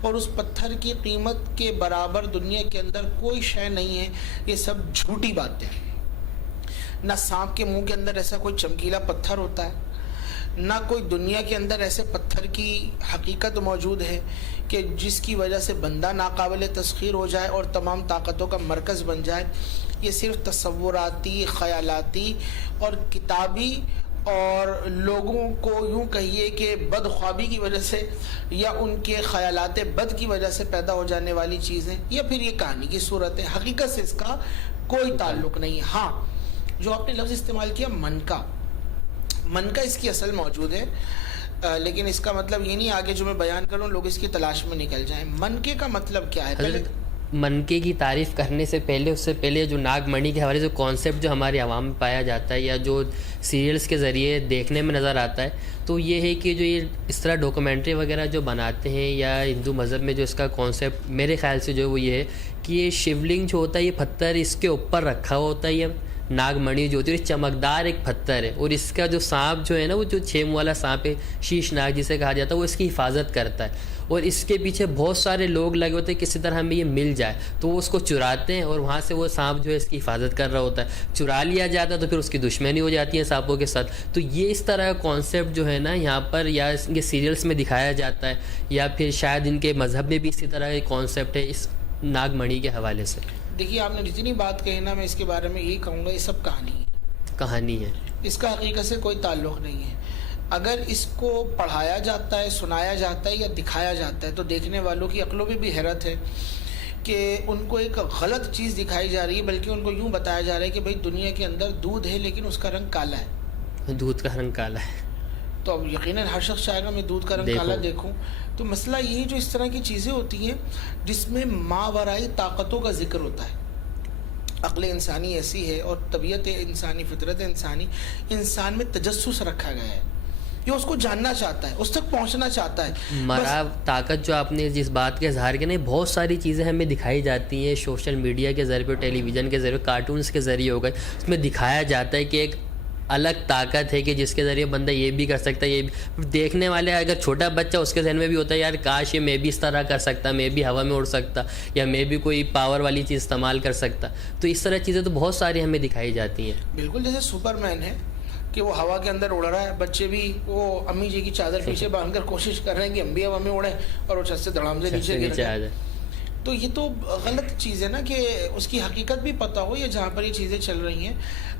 اور اس پتھر کی قیمت کے برابر دنیا کے اندر کوئی شے نہیں ہے. یہ سب جھوٹی باتیں ہیں. نہ سانپ کے منہ کے اندر ایسا کوئی چمکیلا پتھر ہوتا ہے, نہ کوئی دنیا کے اندر ایسے پتھر کی حقیقت موجود ہے کہ جس کی وجہ سے بندہ ناقابل تسخیر ہو جائے اور تمام طاقتوں کا مرکز بن جائے. یہ صرف تصوراتی, خیالاتی اور کتابی, اور لوگوں کو یوں کہیے کہ بدخوابی کی وجہ سے یا ان کے خیالات بد کی وجہ سے پیدا ہو جانے والی چیزیں, یا پھر یہ کہانی کی صورت ہے. حقیقت سے اس کا کوئی تعلق نہیں. ہاں جو آپ نے لفظ استعمال کیا منکا, منکا اس کی اصل موجود ہے, لیکن اس کا مطلب یہ نہیں آگے جو میں بیان کروں لوگ اس کی تلاش میں نکل جائیں. منکے کا مطلب کیا ہے؟ پہلے منکے کی تعریف کرنے سے پہلے اس سے پہلے جو ناگ منی کے حوالے سے کانسیپٹ جو ہماری عوام میں پایا جاتا ہے یا جو سیریلز کے ذریعے دیکھنے میں نظر آتا ہے تو یہ ہے کہ جو یہ اس طرح ڈاکومنٹری وغیرہ جو بناتے ہیں یا ہندو مذہب میں جو اس کا کانسیپٹ میرے خیال سے جو وہ یہ ہے کہ یہ شیولنگ جو ہوتا ہے یہ پتھر اس کے اوپر رکھا ہوا ہوتا ہے، یہ ناگ منی جو ہوتی ہے چمکدار ایک پتھر ہے، اور اس کا جو سانپ جو ہے نا وہ جو 6 منہ والا سانپ ہے شیش ناگ جسے کہا جاتا ہے وہ اس کی حفاظت کرتا ہے، اور اس کے پیچھے بہت سارے لوگ لگے ہوتے ہیں کسی طرح ہمیں یہ مل جائے تو وہ اس کو چراتے ہیں اور وہاں سے وہ سانپ جو ہے اس کی حفاظت کر رہا ہوتا ہے، چرا لیا جاتا ہے تو پھر اس کی دشمنی ہو جاتی ہے سانپوں کے ساتھ۔ تو یہ اس طرح کا کانسیپٹ جو ہے نا یہاں پر یا یہ سیریلس میں دکھایا جاتا ہے یا پھر شاید ان کے مذہب میں بھی اسی طرح کا کانسیپٹ ہے اس ناگ منی کے حوالے سے۔ دیکھیے آپ نے جتنی بات کہی نا میں اس کے بارے میں یہی کہوں گا یہ سب کہانی ہے، اس کا حقیقت سے کوئی تعلق نہیں ہے۔ اگر اس کو پڑھایا جاتا ہے، سنایا جاتا ہے یا دکھایا جاتا ہے تو دیکھنے والوں کی عقلوں میں بھی حیرت ہے کہ ان کو ایک غلط چیز دکھائی جا رہی ہے، بلکہ ان کو یوں بتایا جا رہا ہے کہ بھئی دنیا کے اندر دودھ ہے لیکن اس کا رنگ کالا ہے، دودھ کا رنگ کالا ہے، تو اب یقیناً ہر شخص چاہے گا میں دودھ کا رنگ کالا دیکھوں۔ تو مسئلہ یہ ہے جو اس طرح کی چیزیں ہوتی ہیں جس میں ماورائی طاقتوں کا ذکر ہوتا ہے۔ عقل انسانی ایسی ہے اور طبیعت انسانی، فطرت انسانی، انسان میں تجسس رکھا گیا ہے، یہ اس کو جاننا چاہتا ہے، اس تک پہنچنا چاہتا ہے۔ مرا طاقت جو آپ نے جس بات کا اظہار کیا نا بہت ساری چیزیں ہمیں دکھائی جاتی ہیں سوشل میڈیا کے ذریعے، ٹیلی ویژن کے ذریعے، کارٹونز کے ذریعے ہو گئے، اس میں دکھایا جاتا ہے کہ ایک الگ طاقت ہے کہ جس کے ذریعے بندہ یہ بھی کر سکتا ہے، یہ بھی دیکھنے والے اگر چھوٹا بچہ اس کے ذہن میں بھی ہوتا ہے یار کاش یہ میں بھی اس طرح کر سکتا، میں بھی ہوا میں اڑ سکتا یا میں بھی کوئی پاور والی چیز استعمال کر سکتا، تو اس طرح چیزیں تو بہت ساری ہمیں دکھائی جاتی ہیں۔ بالکل جیسے سپر مین ہے کہ وہ ہوا کے اندر اڑ رہا ہے، بچے بھی وہ امی جی کی چادر پیچھے باندھ کر کوشش کر رہے ہیں کہ ہم بھی ہوا میں اڑیں اور وہ چھت سے دھڑام سے نیچے گر جائے۔ تو یہ تو غلط چیز ہے نا کہ اس کی حقیقت بھی پتہ ہو یا جہاں پر یہ چیزیں چل رہی ہیں۔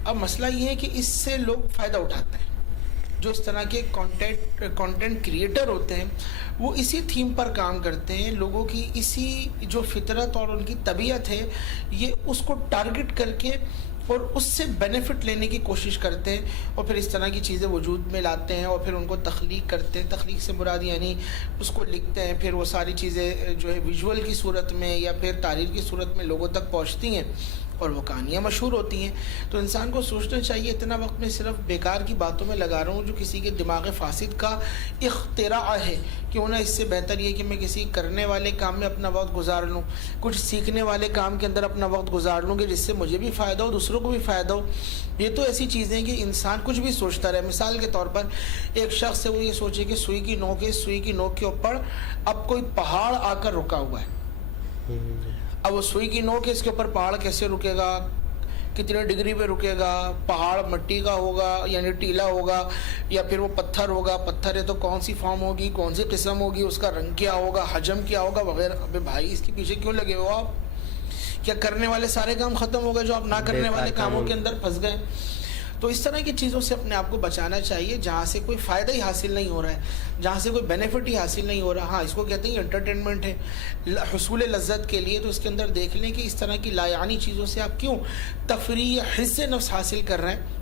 اب مسئلہ یہ ہے کہ اس سے لوگ فائدہ اٹھاتے ہیں، جو اس طرح کے کانٹینٹ کریٹر ہوتے ہیں وہ اسی تھیم پر کام کرتے ہیں، لوگوں کی اسی جو فطرت اور ان کی طبیعت ہے یہ اس کو ٹارگٹ کر کے اور اس سے بینیفٹ لینے کی کوشش کرتے ہیں اور پھر اس طرح کی چیزیں وجود میں لاتے ہیں اور پھر ان کو تخلیق کرتے ہیں۔ تخلیق سے مراد یعنی اس کو لکھتے ہیں، پھر وہ ساری چیزیں جو ہے ویژول کی صورت میں یا پھر تحریر کی صورت میں لوگوں تک پہنچتی ہیں اور وہ کہانیاں مشہور ہوتی ہیں۔ تو انسان کو سوچنا چاہیے اتنا وقت میں صرف بیکار کی باتوں میں لگا رہا ہوں جو کسی کے دماغ فاسد کا اختراع ہے، کیوں نہ اس سے بہتر یہ کہ میں کسی کرنے والے کام میں اپنا وقت گزار لوں، کچھ سیکھنے والے کام کے اندر اپنا وقت گزار لوں گے جس سے مجھے بھی فائدہ ہو، دوسروں کو بھی فائدہ ہو۔ یہ تو ایسی چیزیں کہ انسان کچھ بھی سوچتا رہے۔ مثال کے طور پر ایک شخص ہے وہ یہ سوچے کہ سوئی کی نوک کے اوپر اب کوئی پہاڑ آ کر رکا ہوا ہے، اب وہ سوئی کی نوک ہے، اس کے اوپر پہاڑ کیسے رکے گا، کتنے ڈگری پہ رکے گا، پہاڑ مٹی کا ہوگا یعنی ٹیلا ہوگا یا پھر وہ پتھر ہوگا، پتھر ہے تو کون سی فارم ہوگی، کون سی قسم ہوگی، اس کا رنگ کیا ہوگا، حجم کیا ہوگا وغیرہ۔ ابے بھائی اس کے پیچھے کیوں لگے ہو آپ؟ کیا کرنے والے سارے کام ختم ہو گئے جو آپ نہ کرنے والے کاموں کے اندر پھنس گئے؟ تو اس طرح کی چیزوں سے اپنے آپ کو بچانا چاہیے جہاں سے کوئی فائدہ ہی حاصل نہیں ہو رہا ہے، جہاں سے کوئی بینیفٹ ہی حاصل نہیں ہو رہا۔ ہاں اس کو کہتے ہیں انٹرٹینمنٹ ہے، حصول لذت کے لیے، تو اس کے اندر دیکھ لیں کہ اس طرح کی لایعنی چیزوں سے آپ کیوں تفریح یا حس نفس حاصل کر رہے ہیں۔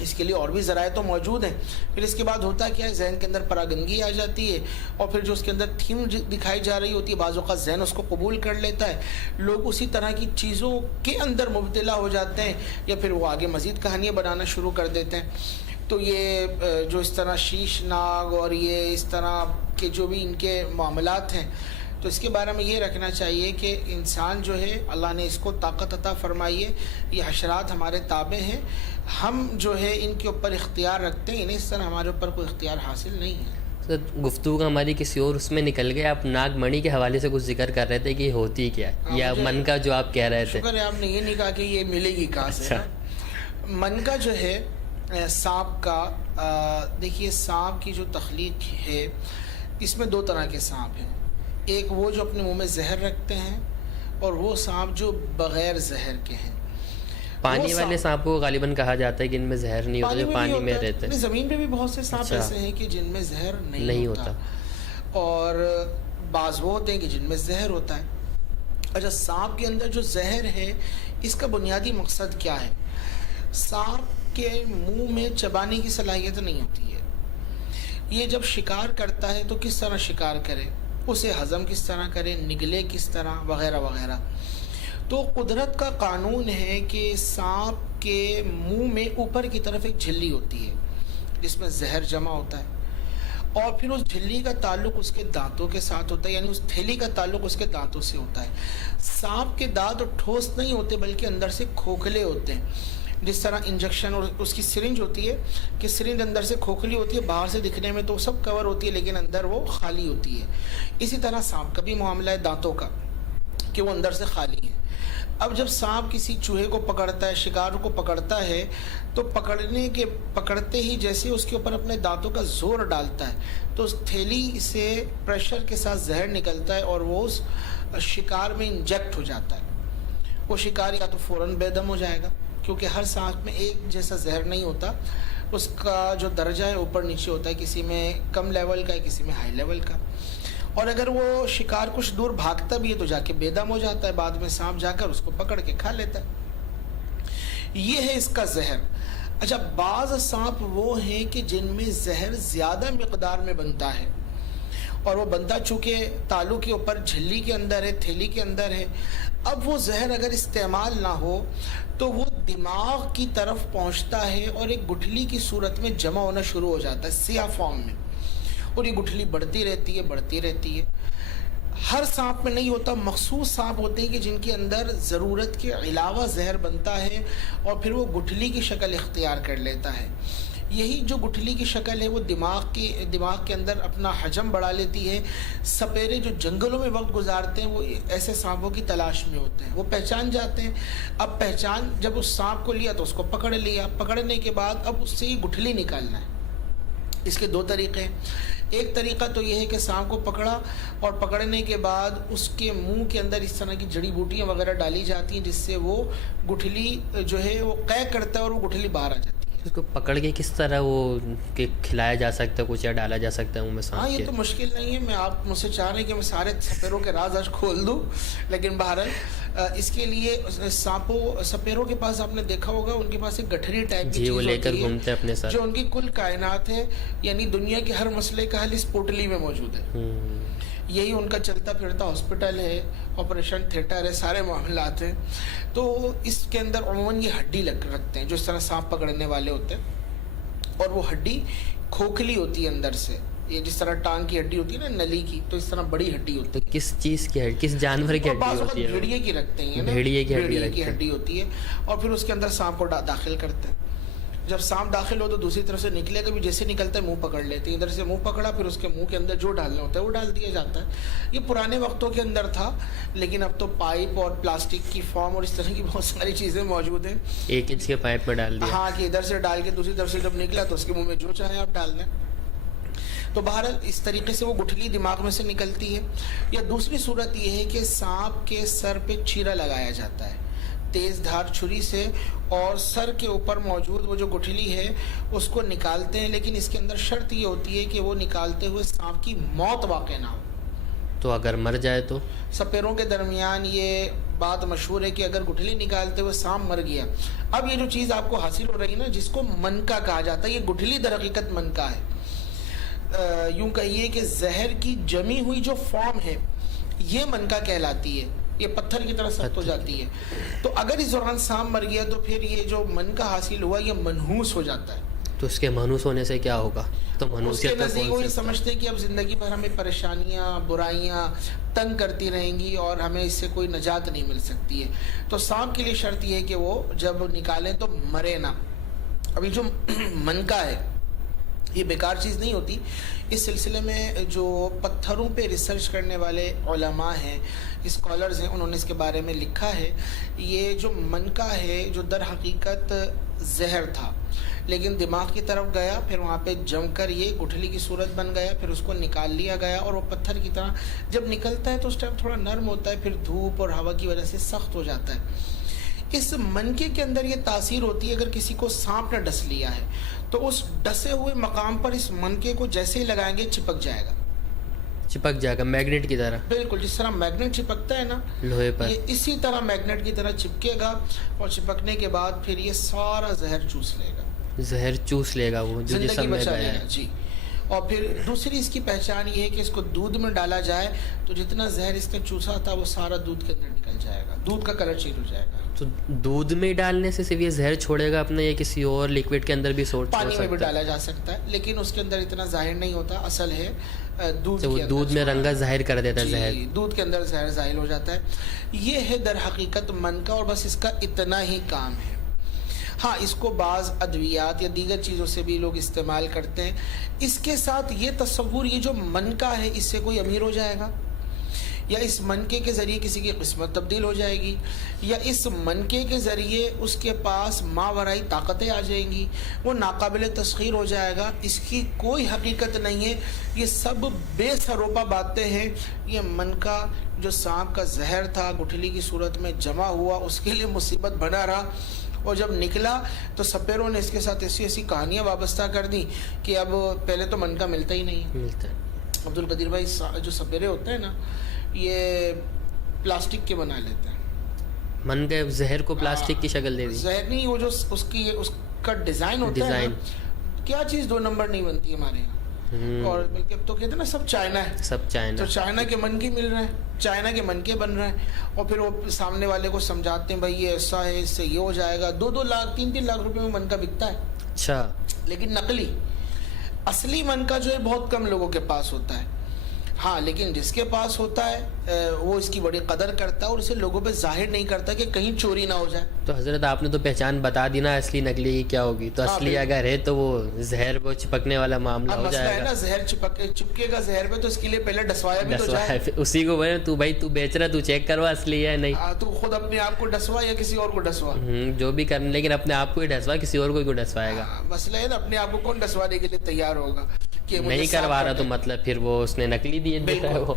اس کے لیے اور بھی ذرائع تو موجود ہیں۔ پھر اس کے بعد ہوتا کیا ہے، ذہن کے اندر پراگندگی آ جاتی ہے اور پھر جو اس کے اندر تھیم دکھائی جا رہی ہوتی ہے بعض اوقات ذہن اس کو قبول کر لیتا ہے، لوگ اسی طرح کی چیزوں کے اندر مبتلا ہو جاتے ہیں یا پھر وہ آگے مزید کہانیاں بنانا شروع کر دیتے ہیں۔ تو یہ جو اس طرح شیش ناگ اور یہ اس طرح کے جو بھی ان کے معاملات ہیں تو اس کے بارے میں یہ رکھنا چاہیے کہ انسان جو ہے اللہ نے اس کو طاقت عطا فرمائی ہے، یہ حشرات ہمارے تابع ہیں، ہم جو ہے ان کے اوپر اختیار رکھتے ہیں، انہیں اس طرح ہمارے اوپر کوئی اختیار حاصل نہیں ہے۔ گفتگو ہماری کسی اور اس میں نکل گئے، آپ ناگ منی کے حوالے سے کچھ ذکر کر رہے تھے کہ یہ ہوتی کیا ہے یا من کا جو آپ کہہ رہے تھے۔ شکر ہے آپ نے یہ نہیں کہا کہ یہ ملے گی کہاں سے۔ من کا جو ہے سانپ کا، دیکھیے سانپ کی جو تخلیق ہے اس میں 2 طرح کے سانپ ہیں، ایک وہ جو اپنے منہ میں زہر رکھتے ہیں اور وہ سانپ جو بغیر زہر کے ہیں۔ پانی والے سانپ کو غالباً کہا جاتا ہے کہ ان میں زہر نہیں ہوتا، جو پانی میں رہتے ہیں۔ زمین پہ بھی بہت سے سانپ ایسے ہیں کہ جن میں زہر نہیں ہوتا اور بعض وہ ہوتے ہیں کہ جن میں زہر ہوتا ہے۔ اچھا سانپ کے اندر جو زہر ہے اس کا بنیادی مقصد کیا ہے؟ سانپ کے منہ میں چبانے کی صلاحیت نہیں ہوتی ہے، یہ جب شکار کرتا ہے تو کس طرح شکار کرے؟ اسے ہضم کس طرح کریں، نگلے کس طرح، وغیرہ وغیرہ۔ تو قدرت کا قانون ہے کہ سانپ کے منہ میں اوپر کی طرف ایک جھلی ہوتی ہے جس میں زہر جمع ہوتا ہے، اور پھر اس جھلی کا تعلق اس کے دانتوں کے ساتھ ہوتا ہے، یعنی اس تھیلی کا تعلق اس کے دانتوں سے ہوتا ہے۔ سانپ کے دانت ٹھوس نہیں ہوتے بلکہ اندر سے کھوکھلے ہوتے ہیں، جس طرح انجیکشن اور اس کی سرنج ہوتی ہے کہ سرنج اندر سے کھوکھلی ہوتی ہے، باہر سے دکھنے میں تو سب کور ہوتی ہے لیکن اندر وہ خالی ہوتی ہے۔ اسی طرح سانپ کا بھی معاملہ ہے دانتوں کا کہ وہ اندر سے خالی ہے۔ اب جب سانپ کسی چوہے کو پکڑتا ہے، شکار کو پکڑتا ہے، تو پکڑتے ہی جیسے اس کے اوپر اپنے دانتوں کا زور ڈالتا ہے تو اس تھیلی سے پریشر کے ساتھ زہر نکلتا ہے اور وہ اس شکار میں انجیکٹ ہو جاتا ہے۔ وہ شکار یا تو فوراً بے دم ہو جائے گا کیونکہ ہر سانپ میں ایک جیسا زہر نہیں ہوتا، اس کا جو درجہ ہے اوپر نیچے ہوتا ہے، کسی میں کم لیول کا ہے، کسی میں ہائی لیول کا۔ اور اگر وہ شکار کچھ دور بھاگتا بھی ہے تو جا کے بے دم ہو جاتا ہے، بعد میں سانپ جا کر اس کو پکڑ کے کھا لیتا ہے۔ یہ ہے اس کا زہر۔ اچھا، بعض سانپ وہ ہیں کہ جن میں زہر زیادہ مقدار میں بنتا ہے، اور وہ بنتا چونکہ تالو کے اوپر جھلی کے اندر ہے، تھیلی کے اندر ہے۔ اب وہ زہر اگر استعمال نہ ہو تو وہ دماغ کی طرف پہنچتا ہے اور ایک گٹھلی کی صورت میں جمع ہونا شروع ہو جاتا ہے سیاہ فارم میں، اور یہ گٹھلی بڑھتی رہتی ہے۔ ہر سانپ میں نہیں ہوتا، مخصوص سانپ ہوتے ہیں کہ جن کے اندر ضرورت کے علاوہ زہر بنتا ہے اور پھر وہ گٹھلی کی شکل اختیار کر لیتا ہے۔ یہی جو گٹھلی کی شکل ہے وہ دماغ کے اندر اپنا حجم بڑھا لیتی ہے۔ سپیرے جو جنگلوں میں وقت گزارتے ہیں وہ ایسے سانپوں کی تلاش میں ہوتے ہیں، وہ پہچان جاتے ہیں۔ اب جب اس سانپ کو لیا تو اس کو پکڑ لیا، پکڑنے کے بعد اب اس سے یہ گٹھلی نکالنا ہے۔ اس کے دو طریقے ہیں۔ ایک طریقہ تو یہ ہے کہ سانپ کو پکڑا اور پکڑنے کے بعد اس کے منہ کے اندر اس طرح کی جڑی بوٹیاں وغیرہ ڈالی جاتی ہیں جس سے وہ گٹھلی جو ہے وہ قے کرتا ہے اور وہ گٹھلی باہر آ جاتی ہے۔ اس کو پکڑ کے کس طرح وہ کہ کھلایا جا سکتا ہے کچھ یا ڈالا جا سکتا ہے منہ میں سانپ کے؟ ہاں، یہ تو مشکل نہیں ہے۔ میں آپ مجھ سے چاہ رہے ہیں کہ میں سارے سپیروں کے راز آج کھول دوں، لیکن بہرحال اس کے لیے سپیروں کے پاس آپ نے دیکھا ہوگا ان کے پاس ایک گٹھری ٹائپ کی جی، وہ چیز لے کر ہوتی ہے گھومتے ہیں اپنے ساتھ، جو ان کی کل کائنات ہے، یعنی دنیا کے ہر مسئلے کا حل اس پوٹلی میں موجود ہے۔ یہی ان کا چلتا پھرتا ہاسپٹل ہے، آپریشن تھیٹر ہے، سارے معاملات ہیں۔ تو اس کے اندر عموماً یہ ہڈی رکھتے ہیں جو اس طرح سانپ پکڑنے والے ہوتے ہیں، اور وہ ہڈی کھوکھلی ہوتی ہے اندر سے، یہ جس طرح ٹانگ کی ہڈی ہوتی ہے نا نلی کی، تو اس طرح بڑی ہڈی ہوتی ہے۔ کس چیز کی ہڈی، کس جانور کی ہڈی ہوتی ہے؟ بھیڑیے کی رکھتے ہیں، بھیڑیے کی ہڈی ہوتی ہے، اور پھر اس کے اندر سانپ کو داخل کرتے ہیں۔ جب سانپ داخل ہو تو دوسری طرف سے نکلے گا بھی، جیسے نکلتا ہے منہ پکڑ لیتے ہیں، ادھر سے منہ پکڑا پھر اس کے منہ کے اندر جو ڈالنا ہوتا ہے وہ ڈال دیا جاتا ہے۔ یہ پرانے وقتوں کے اندر تھا، لیکن اب تو پائپ اور پلاسٹک کی فارم اور اس طرح کی بہت ساری چیزیں موجود ہیں۔ 1 انچ کے پائپ میں ڈال دیا، ہاں، کہ ادھر سے ڈال کے دوسری طرف سے جب نکلا تو اس کے منہ میں جو چاہے آپ ڈال دیں۔ تو بہرحال اس طریقے سے وہ گٹھلی دماغ میں سے نکلتی ہے۔ یا دوسری صورت یہ ہے کہ سانپ کے سر پہ چیرا لگایا جاتا ہے تیز دھار چھری سے، اور سر کے اوپر موجود وہ جو گٹھلی ہے اس کو نکالتے ہیں، لیکن اس کے اندر شرط یہ ہوتی ہے کہ وہ نکالتے ہوئے سانپ کی موت واقع نہ ہو۔ تو اگر مر جائے تو؟ سپیروں کے درمیان یہ بات مشہور ہے کہ اگر گٹھلی نکالتے ہوئے سانپ مر گیا، اب یہ جو چیز آپ کو حاصل ہو رہی ہے نا، جس کو منکا کہا جاتا ہے، یہ گٹھلی در حقیقت منکا ہے۔ یوں کہیے کہ زہر کی جمی ہوئی جو فارم ہے یہ منکا کہلاتی ہے، یہ پتھر کی طرح سخت ہو جاتی ہے۔ تو اگر اس دوران سانپ مر گیا تو پھر یہ جو منکا حاصل ہوا یہ منحوس ہو جاتا ہے۔ تو اس کے منحوس ہونے سے کیا ہوگا؟ تو منحوسیت اس کے نزدیک وہ یہ سمجھتے ہیں کہ اب زندگی بھر ہمیں پریشانیاں، برائیاں تنگ کرتی رہیں گی اور ہمیں اس سے کوئی نجات نہیں مل سکتی ہے۔ تو سانپ کے لیے شرط یہ ہے کہ وہ جب نکالیں تو مرے نہ۔ ابھی جو منکا ہے یہ بیکار چیز نہیں ہوتی۔ اس سلسلے میں جو پتھروں پہ ریسرچ کرنے والے علماء ہیں، اسکالرز ہیں، انہوں نے اس کے بارے میں لکھا ہے۔ یہ جو منکا ہے جو در حقیقت زہر تھا، لیکن دماغ کی طرف گیا، پھر وہاں پہ جم کر یہ گٹھلی کی صورت بن گیا، پھر اس کو نکال لیا گیا، اور وہ پتھر کی طرح جب نکلتا ہے تو اس ٹائم تھوڑا نرم ہوتا ہے، پھر دھوپ اور ہوا کی وجہ سے سخت ہو جاتا ہے۔ اس منکے کے اندر یہ تاثیر ہوتی ہے، اگر کسی کو سانپ نے ڈس لیا ہے تو اس ڈسے ہوئے مقام پر اس منکے کو جیسے ہی لگائیں گے چپک جائے گا، میگنیٹ کی طرح۔ بالکل، جس طرح میگنیٹ چپکتا ہے نا لوہے پر، یہ اسی طرح میگنیٹ کی طرح چپکے گا، اور چپکنے کے بعد پھر یہ سارا زہر چوس لے گا، وہ جو زندگی جسم میں بچا گیا لے ہے۔ گا۔ جی، اور پھر دوسری اس کی پہچان یہ ہے کہ اس کو دودھ میں ڈالا جائے تو جتنا زہر اس نے چوسا تھا وہ سارا دودھ کے اندر نکل جائے گا, دودھ کا کلر چینج ہو جائے گا. تو دودھ میں ڈالنے سے صرف یہ زہر چھوڑے گا اپنا, یا کسی اور لکوڈ کے اندر بھی پانی میں بھی ڈالا جا سکتا ہے, لیکن اس کے اندر اتنا ظاہر نہیں ہوتا. اصل ہے دودھ کے دودھ میں رنگا ظاہر کر دیتا ہے زہر, دودھ کے اندر زہر ظاہر ہو جاتا ہے. یہ ہے در حقیقت من کا, اور بس اس کا اتنا ہی کام ہے. ہاں اس کو بعض ادویات یا دیگر چیزوں سے بھی لوگ استعمال کرتے ہیں. اس کے ساتھ یہ تصور, یہ جو من کا ہے اس سے کوئی امیر ہو جائے گا, یا اس منکے کے ذریعے کسی کی قسمت تبدیل ہو جائے گی, یا اس منکے کے ذریعے اس کے پاس ماورائی طاقتیں آ جائیں گی, وہ ناقابل تسخیر ہو جائے گا, اس کی کوئی حقیقت نہیں ہے. یہ سب بے سروپا باتیں ہیں. یہ منکا جو سانپ کا زہر تھا گٹھلی کی صورت میں جمع ہوا, اس کے لیے مصیبت بنا رہا, اور جب نکلا تو سپیروں نے اس کے ساتھ ایسی ایسی کہانیاں وابستہ کر دی کہ اب پہلے تو منکا ملتا ہی نہیں ملتا ہے. عبد القدیر بھائی, جو سپیرے ہوتے ہیں نا یہ پلاسٹک کے بنا لیتے ہیں. من کے زہر کو پلاسٹک کی شکل دے دی. زہر نہیں, وہ جو اس کا ڈیزائن ہوتا ہے نا, کیا چیز 2 نمبر نہیں بنتی ہمارے یہاں. اور بلکہ تو کہتے ہیں نا سب چائنا ہے, سب چائنا, تو چائنا کے من کے مل رہے ہیں, چائنا کے من کے بن رہے ہیں, اور پھر وہ سامنے والے کو سمجھاتے ہیں بھائی یہ ایسا ہے, اس سے یہ ہو جائے گا. 2-2 لاکھ 3-3 لاکھ روپے میں من کا بکتا ہے. اچھا, لیکن نقلی. اصلی من کا جو ہے بہت کم لوگوں کے پاس ہوتا ہے. ہاں لیکن جس کے پاس ہوتا ہے وہ اس کی بڑی قدر کرتا ہے, اور اسے لوگوں پہ ظاہر نہیں کرتا کہ کہیں چوری نہ ہو جائے. تو حضرت آپ نے تو پہچان بتا دی نا اصلی نقلی کی کیا ہوگی. تو اصلی اگر ہے تو وہ زہر وہ چپکنے والا معاملہ ہو جائے گا. زہر چپکے گا زہر پہ, تو اس کے لیے پہلے ڈسوایا بھی تو جائے. اسی کو بولے تو بھائی تو بیچ رہا, تو چیک کروا اصلی ہے نہیں. تو خود اپنے آپ کو ڈسوا یا کسی اور کو ڈسوا, جو بھی کرنا, لیکن اپنے آپ کو ہی ڈسوا, کسی اور کو کیوں ڈسوائے گا. مسئلہ ہے نا, اپنے آپ کو کون ڈسوانے کے لیے تیار ہوگا کہ نہیں کروا رہا, تو مطلب پھر وہ اس نے نقلی دیے دیتا ہے وہ.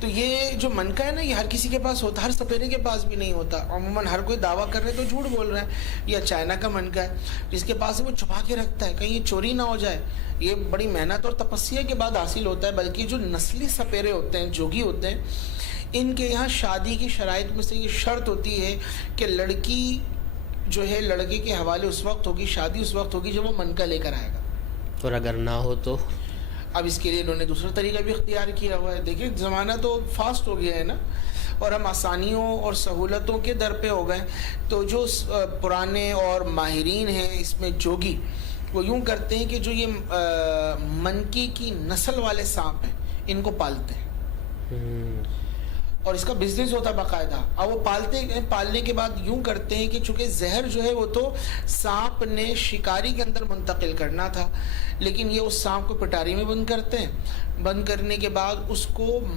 تو یہ جو منکا ہے نا یہ ہر کسی کے پاس ہوتا, ہر سپیرے کے پاس بھی نہیں ہوتا. عموماً ہر کوئی دعویٰ کر رہے تو جھوٹ بول رہا ہے. یہ چائنا کا منکا ہے, جس کے پاس ہے وہ چھپا کے رکھتا ہے کہیں یہ چوری نہ ہو جائے. یہ بڑی محنت اور تپسیا کے بعد حاصل ہوتا ہے. بلکہ جو نسلی سپیرے ہوتے ہیں, جوگی ہوتے ہیں, ان کے یہاں شادی کی شرائط میں سے یہ شرط ہوتی ہے کہ لڑکی جو ہے لڑکے کے حوالے اس وقت ہوگی, شادی اس وقت ہوگی جب وہ منکا لے کر آئے گا. اور اگر نہ ہو تو اب اس کے لیے انہوں نے دوسرا طریقہ بھی اختیار کیا ہوا ہے. دیکھیں زمانہ تو فاسٹ ہو گیا ہے نا, اور ہم آسانیوں اور سہولتوں کے در پہ ہو گئے. تو جو پرانے اور ماہرین ہیں اس میں جوگی, وہ یوں کرتے ہیں کہ جو یہ منکی کی نسل والے سانپ ہیں ان کو پالتے ہیں, اور اس کا بزنس ہوتا ہے باقاعدہ. اب وہ پالنے کے بعد یوں کرتے ہیں کہ چونکہ زہر جو ہے وہ تو سانپ نے شکاری کے اندر منتقل کرنا تھا, لیکن یہ اس سانپ کو پٹاری میں بند کرتے ہیں. بند کرنے کے بعد اس کو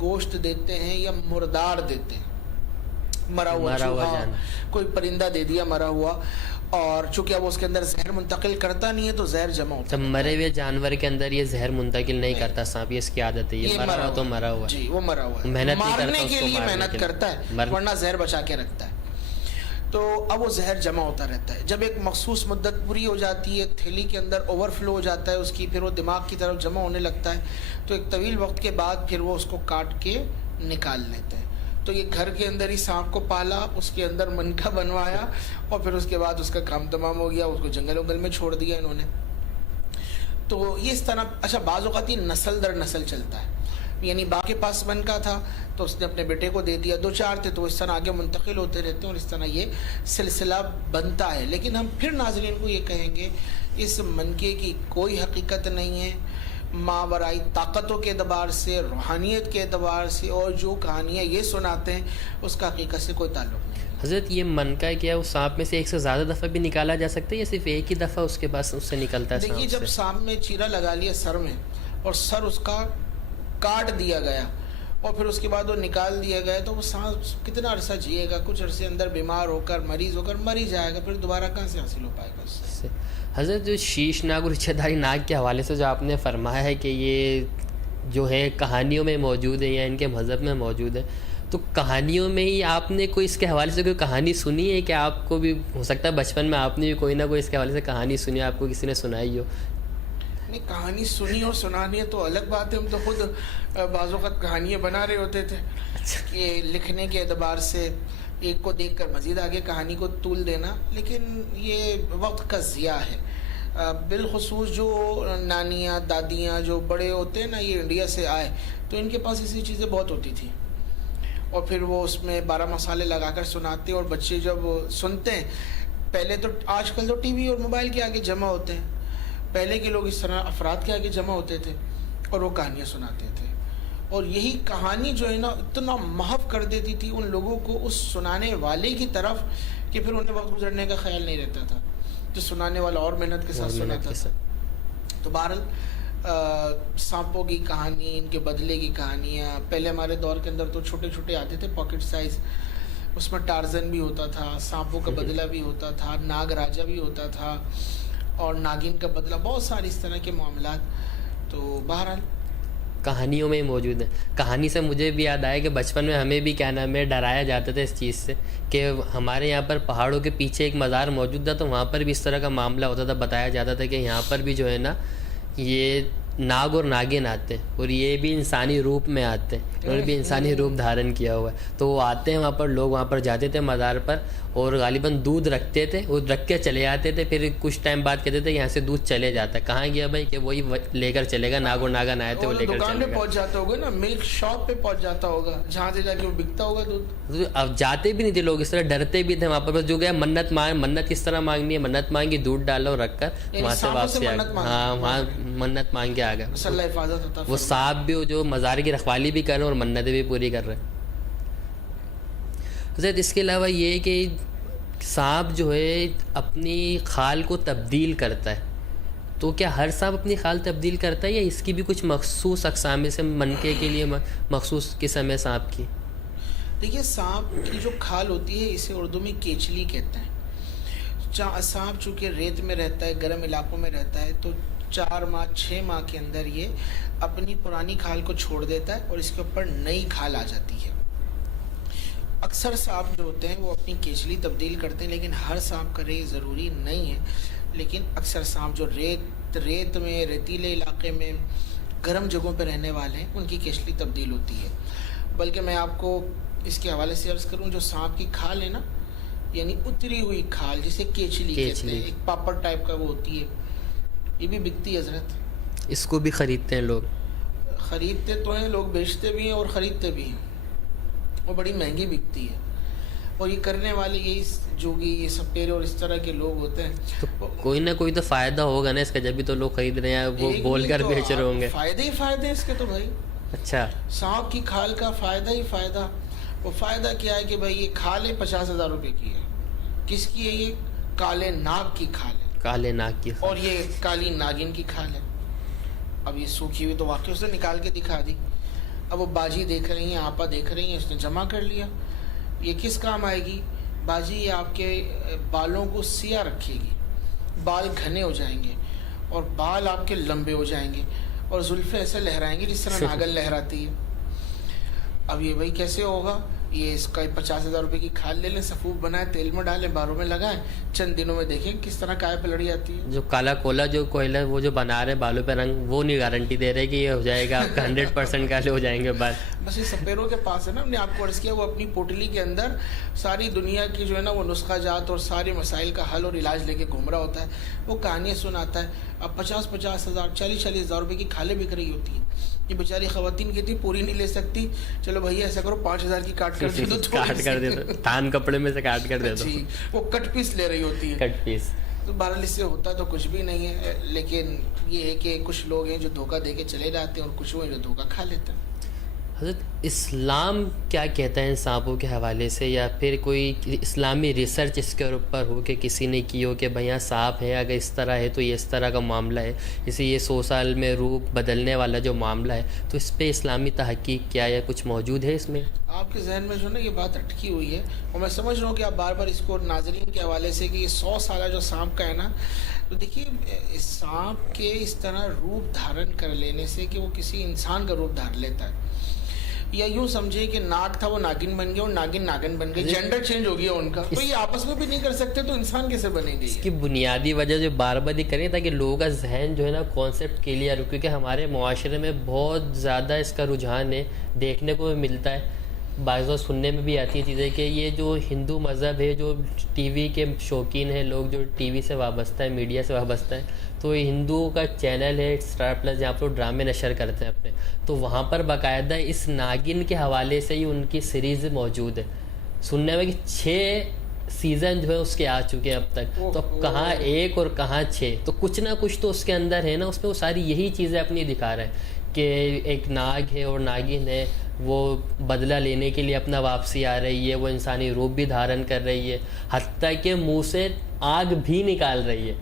گوشت دیتے ہیں, یا مردار دیتے ہیں, مرا ہوا چوہا, کوئی پرندہ دے دیا مرا ہوا. اور چونکہ اب اس کے اندر زہر منتقل کرتا نہیں ہے تو زہر جمع ہوتا ہے. مرے ہوئے جانور کے اندر یہ زہر منتقل نہیں کرتا سانپ, یہ اس کی عادت ہے. یہ مرا ہوا تو مرا ہوا, جی وہ مرا ہوا ہے, محنت نہیں مارنے کرتا, کے لیے محنت کرتا ہے, ورنہ زہر بچا کے رکھتا ہے. تو اب وہ زہر جمع ہوتا رہتا ہے. جب ایک مخصوص مدت پوری ہو جاتی ہے, تھیلی کے اندر اوور فلو ہو جاتا ہے اس کی, پھر وہ دماغ کی طرف جمع ہونے لگتا ہے, تو ایک طویل وقت کے بعد پھر وہ اس کو کاٹ کے نکال لیتے ہیں. تو یہ گھر کے اندر ہی سانپ کو پالا, اس کے اندر منکا بنوایا, اور پھر اس کے بعد اس کا کام تمام ہو گیا, اس کو جنگل ونگل میں چھوڑ دیا انہوں نے. تو یہ اس طرح, اچھا بعض اوقات یہ نسل در نسل چلتا ہے. یعنی باپ کے پاس منکا تھا تو اس نے اپنے بیٹے کو دے دیا, 2-4 تھے تو اس طرح آگے منتقل ہوتے رہتے ہیں, اور اس طرح یہ سلسلہ بنتا ہے. لیکن ہم پھر ناظرین کو یہ کہیں گے اس منکے کی کوئی حقیقت نہیں ہے. ماورائی طاقتوں کے اعتبار سے, روحانیت کے اعتبار سے, اور جو کہانیاں یہ سناتے ہیں اس کا حقیقت سے کوئی تعلق نہیں. حضرت یہ منکا کیا ہے, اس سانپ میں سے ایک سے زیادہ دفعہ بھی نکالا جا سکتا ہے, یا صرف ایک ہی دفعہ اس کے پاس اس سے نکلتا ہے؟ دیکھیے جب سانپ میں چیرا لگا لیا سر میں, اور سر اس کا کاٹ دیا گیا, اور پھر اس کے بعد وہ نکال دیا گیا, تو وہ سانپ کتنا عرصہ جیے گا؟ کچھ عرصے اندر بیمار ہو کر مریض ہو کر مر ہی جائے گا, پھر دوبارہ کہاں سے حاصل ہو پائے گا اس سے. حضرت جو شیش ناگ اور رچھے داری ناگ کے حوالے سے جو آپ نے فرمایا ہے کہ یہ جو ہے کہانیوں میں موجود ہے یا ان کے مذہب میں موجود ہے, تو کہانیوں میں ہی آپ نے کوئی اس کے حوالے سے کوئی کہانی سنی ہے کہ آپ کو بھی ہو سکتا ہے بچپن میں آپ نے بھی کوئی نہ کوئی اس کے حوالے سے کہانی سنی, آپ کو کسی نے سنائی ہو؟ نہیں, کہانی سنی اور سنانی ہے تو الگ بات ہے. ہم تو خود بعض اوقات کہانیاں بنا رہے ہوتے تھے کہ لکھنے کے اعتبار سے ایک کو دیکھ کر مزید آگے کہانی کو طول دینا, لیکن یہ وقت کا ضیاع ہے. بالخصوص جو نانیاں دادیاں جو بڑے ہوتے ہیں نا، یہ انڈیا سے آئے تو ان کے پاس ایسی چیزیں بہت ہوتی تھی، اور پھر وہ اس میں 12 مسالے لگا کر سناتے ہیں، اور بچے جب سنتے ہیں، پہلے تو آج کل تو ٹی وی اور موبائل کے آگے جمع ہوتے ہیں، پہلے کے لوگ اس طرح افراد کے آگے جمع ہوتے تھے اور وہ کہانیاں سناتے تھے، اور یہی کہانی جو ہے نا اتنا محو کر دیتی تھی ان لوگوں کو اس سنانے والے کی طرف کہ پھر انہیں وقت گزرنے کا خیال نہیں رہتا تھا، جو سنانے والا اور محنت کے ساتھ سناتا تھا۔ تو بہرحال سانپوں کی کہانی، ان کے بدلے کی کہانیاں، پہلے ہمارے دور کے اندر تو چھوٹے چھوٹے آتے تھے پاکٹ سائز، اس میں ٹارزن بھی ہوتا تھا، سانپوں کا بدلہ بھی ہوتا تھا، ناگ راجا بھی ہوتا تھا، اور ناگن کا بدلہ، بہت سارے اس طرح کے معاملات تو بہرحال کہانیوں میں ہی موجود ہے۔ کہانی سے مجھے بھی یاد آیا کہ بچپن میں ہمیں بھی کیا نام ہے ڈرایا جاتا تھا اس چیز سے کہ ہمارے یہاں پر پہاڑوں کے پیچھے ایک مزار موجود تھا، تو وہاں پر بھی اس طرح کا معاملہ ہوتا تھا، بتایا جاتا تھا کہ یہاں پر بھی جو ہے نا یہ ناگ اور ناگن آتے ہیں اور یہ بھی انسانی روپ میں آتے ہیں، انہوں نے بھی انسانی روپ دھارن کیا ہوا ہے، تو وہ آتے ہیں وہاں پر، لوگ وہاں پر جاتے تھے مزار پر اور غالباً دودھ رکھتے تھے، وہ رکھ کے چلے آتے تھے، پھر کچھ ٹائم بعد کہتے تھے یہاں سے دودھ چلے جاتا ہے، کہاں گیا بھائی کہ وہی لے کر چلے گا، ناگ اور ناگن آئے تھے وہ لے کر دکان چلے پہ گا، پہنچ جاتا ہوگا نا، ملک شاپ پہ پہنچ جاتا ہوگا جہاں سے جا کے وہ بکتا ہوگا دودھ۔ اب جاتے بھی نہیں تھے لوگ، اس طرح ڈرتے بھی تھے وہاں پر، بس جو گیا منت کس طرح مانگنی ہے، منت مانگی، دودھ ڈالو رکھ کر وہاں سے واپسی آ گئے، ہاں وہاں منت مانگ کے آ گئے، اللہ حفاظت ہوتا وہ صاحب بھی جو مزار کی رکھوالی بھی کر رہے ہیں اور منتیں بھی پوری کر رہے ہیں۔ حضرت اس کے علاوہ یہ کہ سانپ جو ہے اپنی خال کو تبدیل کرتا ہے، تو کیا ہر سانپ اپنی خال تبدیل کرتا ہے یا اس کی بھی کچھ مخصوص اقسام سے منکے کے لیے مخصوص قسم ہے سانپ کی؟ دیکھیے سانپ کی جو کھال ہوتی ہے اسے اردو میں کیچلی کہتے ہیں۔ سانپ چونکہ ریت میں رہتا ہے، گرم علاقوں میں رہتا ہے، تو 4 ماہ 6 ماہ کے اندر یہ اپنی پرانی کھال کو چھوڑ دیتا ہے اور اس کے اوپر نئی کھال آ جاتی ہے۔ اکثر سانپ جو ہوتے ہیں وہ اپنی کیچلی تبدیل کرتے ہیں، لیکن ہر سانپ کا یہ ضروری نہیں ہے، لیکن اکثر سانپ جو ریت میں، ریتیلے علاقے میں، گرم جگہوں پہ رہنے والے ہیں ان کی کیچلی تبدیل ہوتی ہے۔ بلکہ میں آپ کو اس کے حوالے سے عرض کروں، جو سانپ کی کھال ہے نا، یعنی اتری ہوئی کھال جسے کیچلی کہتے ہیں، ایک پاپڑ ٹائپ کا وہ ہوتی ہے، یہ بھی بکتی ہے حضرت، اس کو بھی خریدتے ہیں لوگ؟ خریدتے تو ہیں لوگ، بیچتے بھی ہیں اور خریدتے بھی ہیں، وہ بڑی مہنگی بکتی ہے، اور یہ کرنے والے یہی جوگی، یہ سپیرے اور اس طرح کے لوگ ہوتے ہیں۔ تو کوئی نہ کوئی تو فائدہ ہوگا نا اس کا، جب بھی تو لوگ خرید رہے ہیں، وہ بول کر بیچ رہے ہوں گے۔ فائدے ہی فائدے ہیں اس کے تو بھائی، اچھا سانپ کی کھال کا فائدہ ہی فائدہ۔ وہ فائدہ کیا ہے کہ بھائی یہ کھال 50,000 روپے کی ہے، کس کی ہے؟ یہ کالے ناگ کی کھال ہے، کالے ناگ کی، اور یہ کالی ناگن کی کھال ہے۔ اب یہ سوکھی ہوئی تو واقعی اس نے نکال کے دکھا دی، اب وہ باجی دیکھ رہی ہیں، آپا دیکھ رہی ہیں، اس نے جمع کر لیا۔ یہ کس کام آئے گی باجی؟ یہ آپ کے بالوں کو سیاہ رکھے گی، بال گھنے ہو جائیں گے اور بال آپ کے لمبے ہو جائیں گے، اور زلفیں ایسے لہرائیں گی جس طرح ناگن لہراتی ہے۔ اب یہ بھائی کیسے ہوگا؟ یہ اس کا 50,000 روپے کی کھال لے لیں، سفوف بنائیں، تیل میں ڈالیں، بالوں میں لگائیں، چند دنوں میں دیکھیں کس طرح کائے پہ لڑی آتی ہے۔ جو کالا کولا جو کوئلہ وہ جو بنا رہے بالوں پہ رنگ، وہ نہیں گارنٹی دے رہے کہ یہ ہو جائے گا آپ کا 100% کالے ہو جائیں گے بال۔ بس یہ سپیروں کے پاس ہے نا، ہم نے آپ کو عرض کیا، وہ اپنی پوٹلی کے اندر ساری دنیا کی جو ہے نا وہ نسخہ جات اور سارے مسائل کا حل اور علاج لے کے گھوم رہا ہوتا ہے، وہ کہانیاں سناتا ہے۔ اب 50,000 40,000 روپے کی کھالیں بک رہی ہوتی ہیں، یہ بیچاری خواتین کہتی پوری نہیں لے سکتی، چلو بھیا ایسا کرو 5,000 کی کاٹ کر دے دو، کاٹ کر دے دو، تھان کپڑے میں سے کاٹ کر دے دو، جی وہ کٹ پیس لے رہی ہوتی ہے، کٹ پیس۔ تو بہرحال اس سے ہوتا تو کچھ بھی نہیں ہے، لیکن یہ ہے کہ کچھ لوگ ہیں جو دھوکہ دے کے چلے جاتے ہیں اور کچھ وہ ہیں جو دھوکہ کھا لیتے ہیں۔ حضرت اسلام کیا کہتا ہے ان سانپوں کے حوالے سے، یا پھر کوئی اسلامی ریسرچ اس کے اوپر ہو کہ کسی نے کی ہو کہ بھیا سانپ ہے، اگر اس طرح ہے تو یہ اس طرح کا معاملہ ہے، جیسے یہ 100 سال میں روپ بدلنے والا جو معاملہ ہے، تو اس پہ اسلامی تحقیق کیا یا کچھ موجود ہے اس میں؟ آپ کے ذہن میں جو نا یہ بات اٹکی ہوئی ہے، اور میں سمجھ رہا ہوں کہ آپ بار بار اس کو ناظرین کے حوالے سے کہ یہ 100 سالہ جو سانپ کا ہے نا، تو دیکھیے اس سانپ کے اس طرح روپ دھارن کر لینے سے کہ وہ کسی انسان کا روپ دھار لیتا ہے، یا یوں سمجھے کہ ناگ تھا وہ ناگن بن گیا اور ناگن بن گئی، جینڈر چینج ہو گیا ان کا، تو یہ آپس میں بھی نہیں کر سکتے تو انسان کیسے بنے گی؟ اس کی بنیادی وجہ جو بار بار یہ کریں تاکہ لوگوں کا ذہن جو ہے نا کانسیپٹ کلیئر ہو، کیونکہ ہمارے معاشرے میں بہت زیادہ اس کا رجحان ہے، دیکھنے کو بھی ملتا ہے، بعض وقت سننے میں بھی آتی ہے چیزیں کہ یہ جو ہندو مذہب ہے، جو ٹی وی کے شوقین ہیں لوگ، جو ٹی وی سے وابستہ ہے، میڈیا سے وابستہ ہے، تو ہندوؤں کا چینل ہے اسٹار پلس جہاں پر وہ ڈرامے نشر کرتے ہیں اپنے، تو وہاں پر باقاعدہ اس ناگن کے حوالے سے ہی ان کی سیریز موجود ہے. سننے میں کہ 6 سیزن جو ہے اس کے آ چکے ہیں اب تک، تو اب کہاں 1 اور کہاں 6، تو کچھ نہ کچھ تو اس کے اندر ہے نا. اس میں وہ ساری یہی چیزیں اپنی دکھا رہے ہیں کہ ایک ناگ ہے اور ناگن ہے، وہ بدلہ لینے کے لیے اپنا واپسی آ رہی ہے، وہ انسانی روپ بھی دھارن کر رہی ہے، حتیٰ کہ منہ سے آگ بھی نکال رہی ہے.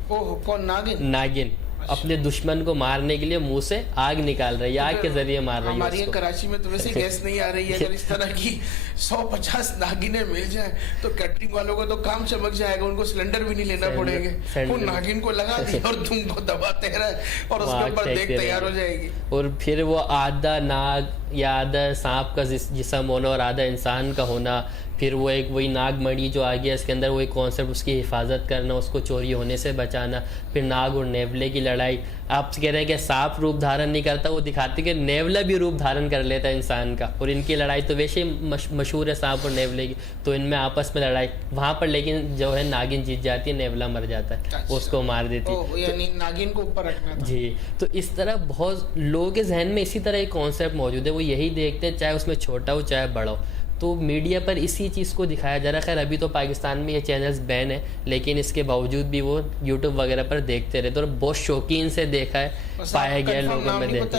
کون ناگن؟ ناگن اپنے دشمن کو مارنے کے لیے منہ سے آگ نکال رہی ہے، آگ کے ذریعے مار رہی ہے. ہماری کراچی میں تو ویسے گیس نہیں آ رہی ہے، اگر اس طرح کی 150 ناگنیں مل جائیں تو کیٹرنگ والوں کو تو کام چمک جائے گا، ان کو سلنڈر بھی نہیں لینا پڑے گا. وہ ناگن کو لگا دیا اور تم کو دباتے رہے اور اس کے اوپر دیکھ تیار ہو جائے گی. اور پھر وہ آدھا ناگ یا آدھا سانپ کا جسم ہونا اور آدھا انسان کا ہونا، پھر وہ ایک وہی ناگ مڑی جو آ گیا اس کے اندر، وہی کانسیپٹ اس کی حفاظت کرنا، اس کو چوری ہونے سے بچانا. پھر ناگ اور نیولے کی لڑائی. آپ کہہ رہے ہیں کہ سانپ روپ دھارن نہیں کرتا، وہ دکھاتے کہ نیولا بھی روپ دھارن کر لیتا ہے انسان کا. اور ان کی لڑائی تو ویسے ہی مشہور ہے سانپ اور نیولے کی، تو ان میں آپس میں لڑائی وہاں پر، لیکن جو ہے ناگن جیت جاتی ہے، نیولا مر جاتا ہے، وہ اس کو مار دیتی ہے. یعنی ناگن کو اوپر رکھنا تھا. جی. تو اس طرح بہت لوگوں کے ذہن میں اسی طرح ایک کانسیپٹ موجود ہے، وہ یہی دیکھتے ہیں چاہے اس میں چھوٹا ہو چاہے بڑا ہو. تو میڈیا پر اسی چیز کو دکھایا جا رہا ہے. خیر ابھی تو پاکستان میں یہ چینلز بین ہے، لیکن اس کے باوجود بھی وہ یوٹیوب وغیرہ پر دیکھتے رہتے اور بہت شوقین سے دیکھا ہے، پایا گیا لوگوں میں دیکھا.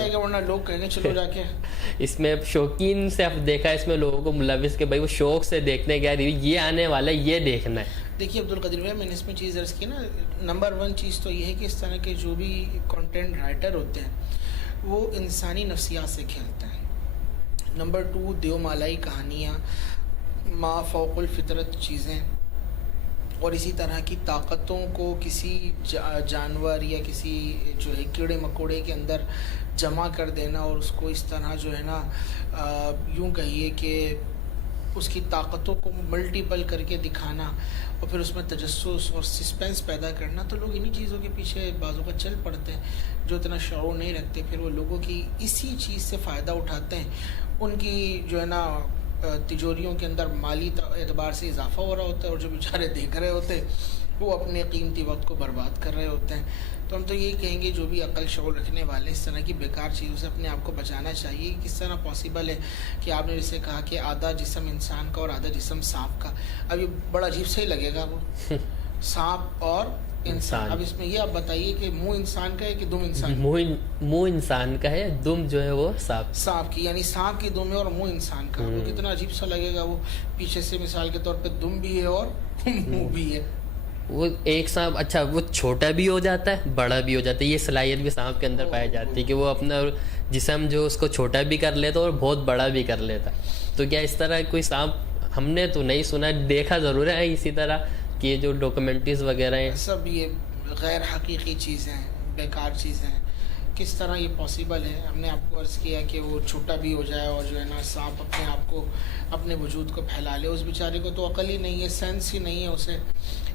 اس میں شوقین سے اب دیکھا ہے، اس میں لوگوں کو ملوث کہ بھائی وہ شوق سے دیکھنے گیا یہ آنے والا ہے، یہ دیکھنا ہے. دیکھیے عبدالقدیر بھائی، میں نے اس میں چیز عرض کی نا، نمبر 1 چیز تو یہ ہے کہ اس طرح کے جو بھی کنٹینٹ رائٹر ہوتے ہیں وہ انسانی نفسیات سے کھیلتے ہیں. نمبر 2، دیومالائی کہانیاں، ما فوق الفطرت چیزیں، اور اسی طرح کی طاقتوں کو کسی جانور یا کسی جو ہے کیڑے مکوڑے کے اندر جمع کر دینا اور اس کو اس طرح جو ہے نا یوں کہیے کہ اس کی طاقتوں کو ملٹیپل کر کے دکھانا اور پھر اس میں تجسس اور سسپینس پیدا کرنا. تو لوگ انہی چیزوں کے پیچھے بعضوں کا چل پڑتے ہیں جو اتنا شعور نہیں رکھتے. پھر وہ لوگوں کی اسی چیز سے فائدہ اٹھاتے ہیں. ان کی جو ہے نا تجوریوں کے اندر مالی اعتبار سے اضافہ ہو رہا ہوتا ہے، اور جو بیچارے دیکھ رہے ہوتے ہیں وہ اپنے قیمتی وقت کو برباد کر رہے ہوتے ہیں. تو ہم تو یہی کہیں گے جو بھی عقل شعور رکھنے والے اس طرح کی بیکار چیزوں سے اپنے آپ کو بچانا چاہیے. کس طرح پاسبل ہے کہ آپ نے جیسے کہا کہ آدھا جسم انسان کا اور آدھا جسم سانپ کا. اب یہ بڑا عجیب سے ہی لگے گا وہ سانپ اور انسان. اب اس میں یہ آپ بتائیے کہ منہ انسان کا ہے کہ دم انسان؟ منہ انسان کا ہے، دم جو ہے وہ سانپ کی، یعنی سانپ کی دم ہے اور منہ انسان کا. وہ کتنا عجیب سا لگے گا. وہ پیچھے سے مثال کے طور پہ دم بھی ہے اور منہ بھی ہے. وہ ایک سانپ اچھا وہ چھوٹا بھی ہو جاتا ہے بڑا بھی ہو جاتا ہے. یہ صلاحیت بھی سانپ کے اندر پائی جاتی ہے کہ وہ اپنا جسم جو اس کو چھوٹا بھی کر لیتا اور بہت بڑا بھی کر لیتا. تو کیا اس طرح کوئی سانپ ہم نے تو نہیں سنا، دیکھا ضرور ہے اسی طرح کہ جو ڈاکومنٹریز وغیرہ ہیں سب یہ غیر حقیقی چیزیں ہیں، بیکار چیزیں ہیں. کس طرح یہ پاسبل ہے؟ ہم نے آپ کو عرض کیا کہ وہ چھوٹا بھی ہو جائے اور جو ہے نا سانپ اپنے آپ کو اپنے وجود کو پھیلا لے. اس بیچارے کو تو عقل ہی نہیں ہے، سینس ہی نہیں ہے. اسے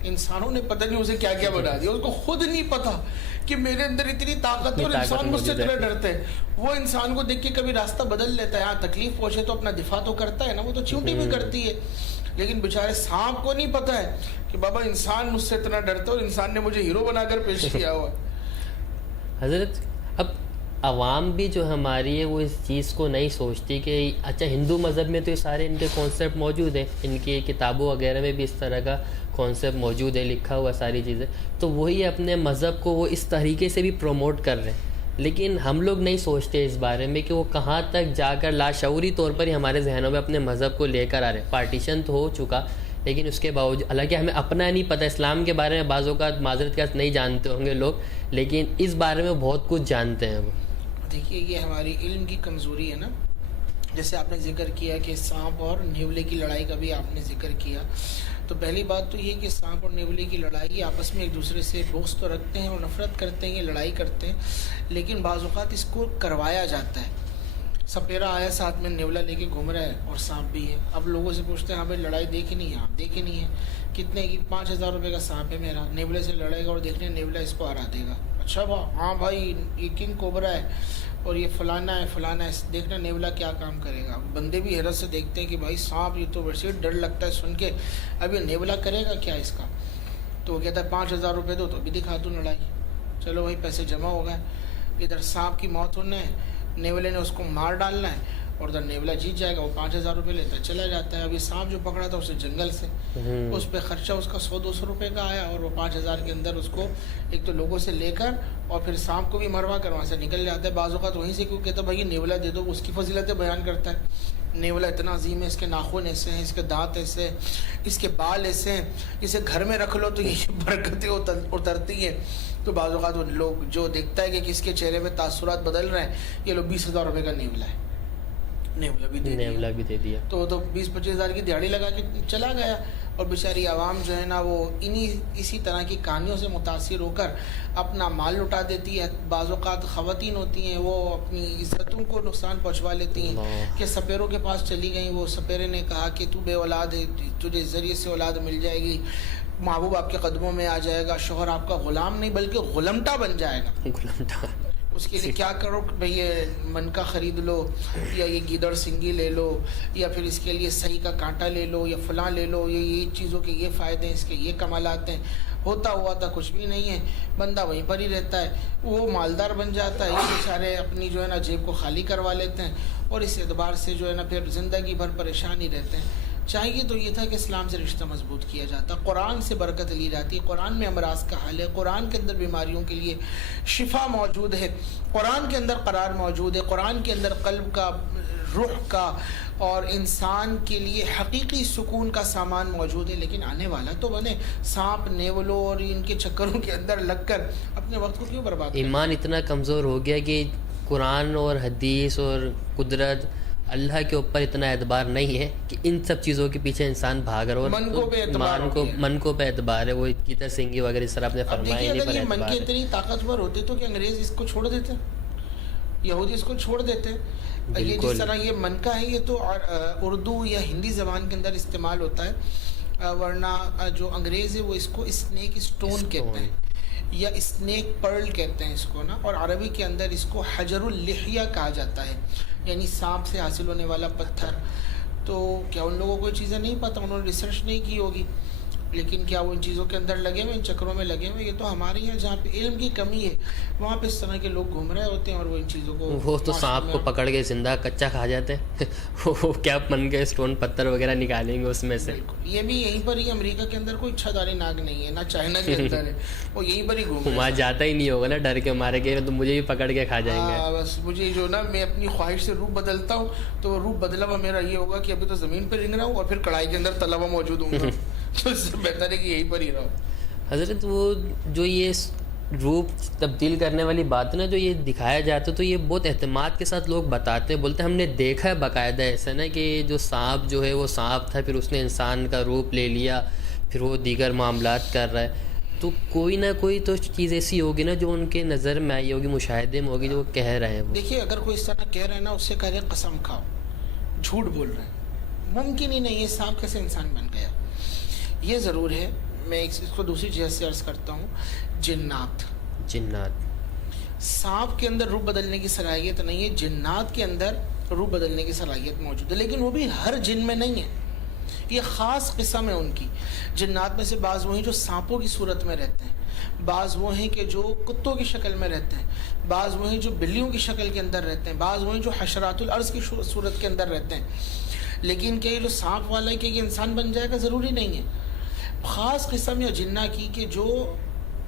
انسانوں نے پتہ نہیں اسے کیا کیا بنا دیا. اس کو خود نہیں پتا کہ میرے اندر اتنی طاقت ہے اور انسان مجھ سے اتنا ڈرتے ہیں. وہ انسان کو دیکھ کے کبھی راستہ بدل لیتا ہے. ہاں تکلیف پہنچے تو اپنا دفاع تو کرتا ہے نا، وہ تو چیونٹی بھی کرتی ہے. لیکن بیچارے سانپ کو نہیں پتا ہے کہ بابا انسان مجھ سے اتنا ڈرتا ہے اور انسان نے مجھے ہیرو بنا کر پیش کیا ہوا. حضرت اب عوام بھی جو ہماری ہے وہ اس چیز کو نہیں سوچتی کہ اچھا ہندو مذہب میں تو یہ سارے ان کے کانسیپٹ موجود ہیں، ان کی کتابوں وغیرہ میں بھی اس طرح کا کانسیپٹ موجود ہے، لکھا ہوا ساری چیزیں، تو وہی اپنے مذہب کو وہ اس طریقے سے بھی پروموٹ کر رہے ہیں. لیکن ہم لوگ نہیں سوچتے اس بارے میں کہ وہ کہاں تک جا کر لاشعوری طور پر ہی ہمارے ذہنوں میں اپنے مذہب کو لے کر آ رہے ہیں. پارٹیشن تو ہو چکا لیکن اس کے باوجود حالانکہ ہمیں اپنا نہیں پتہ اسلام کے بارے میں، بعض اوقات معذرت کا نہیں جانتے ہوں گے لوگ، لیکن اس بارے میں بہت کچھ جانتے ہیں. وہ دیکھیے یہ ہماری علم کی کمزوری ہے نا. جیسے آپ نے ذکر کیا کہ سانپ اور نیولے کی لڑائی کا بھی آپ نے ذکر کیا، تو پہلی بات تو یہ کہ سانپ اور نیولے کی لڑائی آپس میں ایک دوسرے سے بغض تو رکھتے ہیں اور نفرت کرتے ہیں، یہ لڑائی کرتے ہیں، لیکن بعض اوقات اس کو کروایا جاتا ہے. سپیرا آیا ساتھ میں نیولا لے کے گھوم رہا ہے اور سانپ بھی ہے. اب لوگوں سے پوچھتے ہیں ہاں بھائی لڑائی دیکھی نہیں ہے؟ آپ دیکھی نہیں ہے. کتنے کی 5000 روپے کا سانپ ہے میرا، نیولے سے لڑے گا اور دیکھنے نیولا اس کو ہرا دے گا. اچھا ہاں بھائی یہ کنگ کوبرا ہے اور یہ فلانا ہے فلانا ہے، دیکھنا نیولا کیا کام کرے گا. بندے بھی حیرت سے دیکھتے ہیں کہ بھائی سانپ یہ تو ویسے ڈر لگتا ہے سن کے، اب یہ نیولا کرے گا کیا اس کا. تو وہ کہتا ہے 5000 روپے دو تو ابھی دکھا دوں لڑائی. چلو بھائی پیسے جمع ہو گئے. ادھر سانپ کی موت ہونا ہے, نیولے نے اس کو مار ڈالنا ہے, اور ادھر نیولا جیت جائے گا, وہ 5,000 روپے لیتا ہے چلا جاتا ہے. ابھی سانپ جو پکڑا تھا اسے جنگل سے, اس پہ خرچہ اس کا 100-200 روپے کا آیا, اور وہ 5,000 کے اندر اس کو ایک تو لوگوں سے لے کر اور پھر سانپ کو بھی مروا کر وہاں سے نکل جاتا ہے. بعض اوقات وہیں سے کیوں کہتا ہے بھائی نیولا دے دو, اس کی فضیلتیں بیان کرتا ہے. نیولا اتنا عظیم ہے, اس کے ناخن ایسے ہیں, اس کے دانت ایسے ہیں, اس کے بال ایسے ہیں, اسے گھر میں رکھ لو تو یہ برکتیں اترتی ہیں. تو بعض اوقات وہ لوگ جو دیکھتا ہے کہ کس کے چہرے پہ تاثرات بدل رہے ہیں, یہ لوگ 20,000 روپے کا نیولا ہے, نیولا بھی دے دیا. تو 20-25 ہزار کی دیہڑی لگا کے چلا گیا. اور بیچاری عوام جو ہے نا وہ اسی طرح کی کہانیوں سے متاثر ہو کر اپنا مال لٹا دیتی ہے. بعض اوقات خواتین ہوتی ہیں وہ اپنی عزتوں کو نقصان پہنچوا لیتی ہیں کہ سپیروں کے پاس چلی گئیں, وہ سپیرے نے کہا کہ تو بے اولاد ہے, تجھے اس ذریعے سے اولاد مل جائے گی, محبوب آپ کے قدموں میں آ جائے گا, شوہر آپ کا غلام نہیں بلکہ غلمٹا بن جائے گا. اس کے لیے کیا کرو کہ بھئی یہ منکا خرید لو, یا یہ گیدڑ سنگی لے لو, یا پھر اس کے لیے صحیح کا کانٹا لے لو, یا فلاں لے لو, یہ چیزوں کے یہ فائدے ہیں, اس کے یہ کمالات ہیں. ہوتا ہوا تھا کچھ بھی نہیں ہے, بندہ وہیں پر ہی رہتا ہے, وہ مالدار بن جاتا ہے. یہ بیچارے اپنی جو ہے نا جیب کو خالی کروا لیتے ہیں, اور اس اعتبار سے جو ہے نا پھر زندگی بھر پریشان ہی رہتے ہیں. چاہیے تو یہ تھا کہ اسلام سے رشتہ مضبوط کیا جاتا, قرآن سے برکت لی جاتی, قرآن میں امراض کا حل ہے, قرآن کے اندر بیماریوں کے لیے شفا موجود ہے, قرآن کے اندر قرار موجود ہے, قرآن کے اندر قلب کا, روح کا اور انسان کے لیے حقیقی سکون کا سامان موجود ہے. لیکن آنے والا تو بنے سانپ نیولوں اور ان کے چکروں کے اندر لگ کر اپنے وقت کو کیوں برباد کریں. ایمان اتنا کمزور ہو گیا کہ قرآن اور حدیث اور قدرت اللہ کے اوپر اتنا اعتبار نہیں ہے کہ ان سب چیزوں کے پیچھے انسان بھاگ رہا ہو. من کو پہ اعتبار ہے, وہ گیدڑ سنگی وغیرہ اس طرح آپ نے فرمایا. اگر یہ من کے اتنی طاقتور ہوتے تو کہ انگریز اس کو چھوڑ دیتے, یہودی اس کو چھوڑ دیتے. یہ جس طرح یہ من کا ہے, یہ تو اردو یا ہندی زبان کے اندر استعمال ہوتا ہے, ورنہ جو انگریز ہے وہ اس کو اسنیک اسٹون کہتے ہیں, یا اسنیک پرل کہتے ہیں اس کو نا, اور عربی کے اندر اس کو حجر اللحیہ کہا جاتا ہے, یعنی سانپ سے حاصل ہونے والا پتھر. تو کیا ان لوگوں کو یہ چیزیں نہیں پتہ, انہوں نے ریسرچ نہیں کی ہوگی, لیکن کیا وہ ان چیزوں کے اندر لگے ہوئے, ان چکروں میں لگے ہوئے. یہ تو ہمارے یہاں جہاں پہ علم کی کمی ہے وہاں پہ اس طرح کے لوگ گھوم رہے ہوتے ہیں, اور وہ ان چیزوں کو, وہ تو سانپ کو پکڑ کے زندہ کچا کھا جاتے ہیں, وہ کیا من کے اسٹون پتھر وغیرہ نکالیں گے اس میں سے. یہ بھی یہیں پر ہی امریکہ کے اندر کوئی چھداری ناگ نہیں ہے, نہ چائنا کے اندر ہے, وہ یہیں پر ہی گھوم رہے. وہاں جاتا ہی نہیں ہوگا نا, ڈر کے مارے گئے تو مجھے بھی پکڑ کے کھا جائیں گے. بس مجھے جو نا میں اپنی خواہش سے روپ بدلتا ہوں, تو وہ روپ بدلا ہوا میرا یہ ہوگا کہ ابھی تو زمین پہ رنگ رہا ہوں اور پھر کڑھائی کے اندر تلا ہوا موجود ہوں گا. تو اس سے بہتر ہے کہ یہیں پر ہی رہو. حضرت وہ جو یہ روپ تبدیل کرنے والی بات نا جو یہ دکھایا جاتا ہے, تو یہ بہت اعتماد کے ساتھ لوگ بتاتے ہیں, بولتے ہیں ہم نے دیکھا ہے باقاعدہ ایسا نا کہ جو سانپ جو ہے وہ سانپ تھا, پھر اس نے انسان کا روپ لے لیا, پھر وہ دیگر معاملات کر رہا ہے. تو کوئی نہ کوئی تو چیز ایسی ہوگی نا جو ان کے نظر میں آئی ہوگی, مشاہدے میں ہوگی, جو وہ کہہ رہے ہیں. دیکھیے اگر کوئی اس طرح کہہ رہے ہیں نا, اس سے کہہ رہے ہیں قسم کھاؤ, جھوٹ بول رہے ہیں, ممکن ہی نہیں ہے. سانپ کیسے انسان بن گیا؟ یہ ضرور ہے, میں اس کو دوسری جہت سے عرض کرتا ہوں, جنات سانپ کے اندر روپ بدلنے کی صلاحیت نہیں ہے, جنات کے اندر روپ بدلنے کی صلاحیت موجود ہے, لیکن وہ بھی ہر جن میں نہیں ہے. یہ خاص قسم ہے ان کی. جنات میں سے بعض وہ ہیں جو سانپوں کی صورت میں رہتے ہیں, بعض وہ ہیں کہ جو کتوں کی شکل میں رہتے ہیں, بعض وہ ہیں جو بلیوں کی شکل کے اندر رہتے ہیں, بعض وہ ہیں جو حشرات الارض کی صورت کے اندر رہتے ہیں. لیکن کہ یہ جو سانپ والا ہے کہ یہ انسان بن جائے گا, ضروری نہیں ہے. خاص قسم یا جنہ کی کہ جو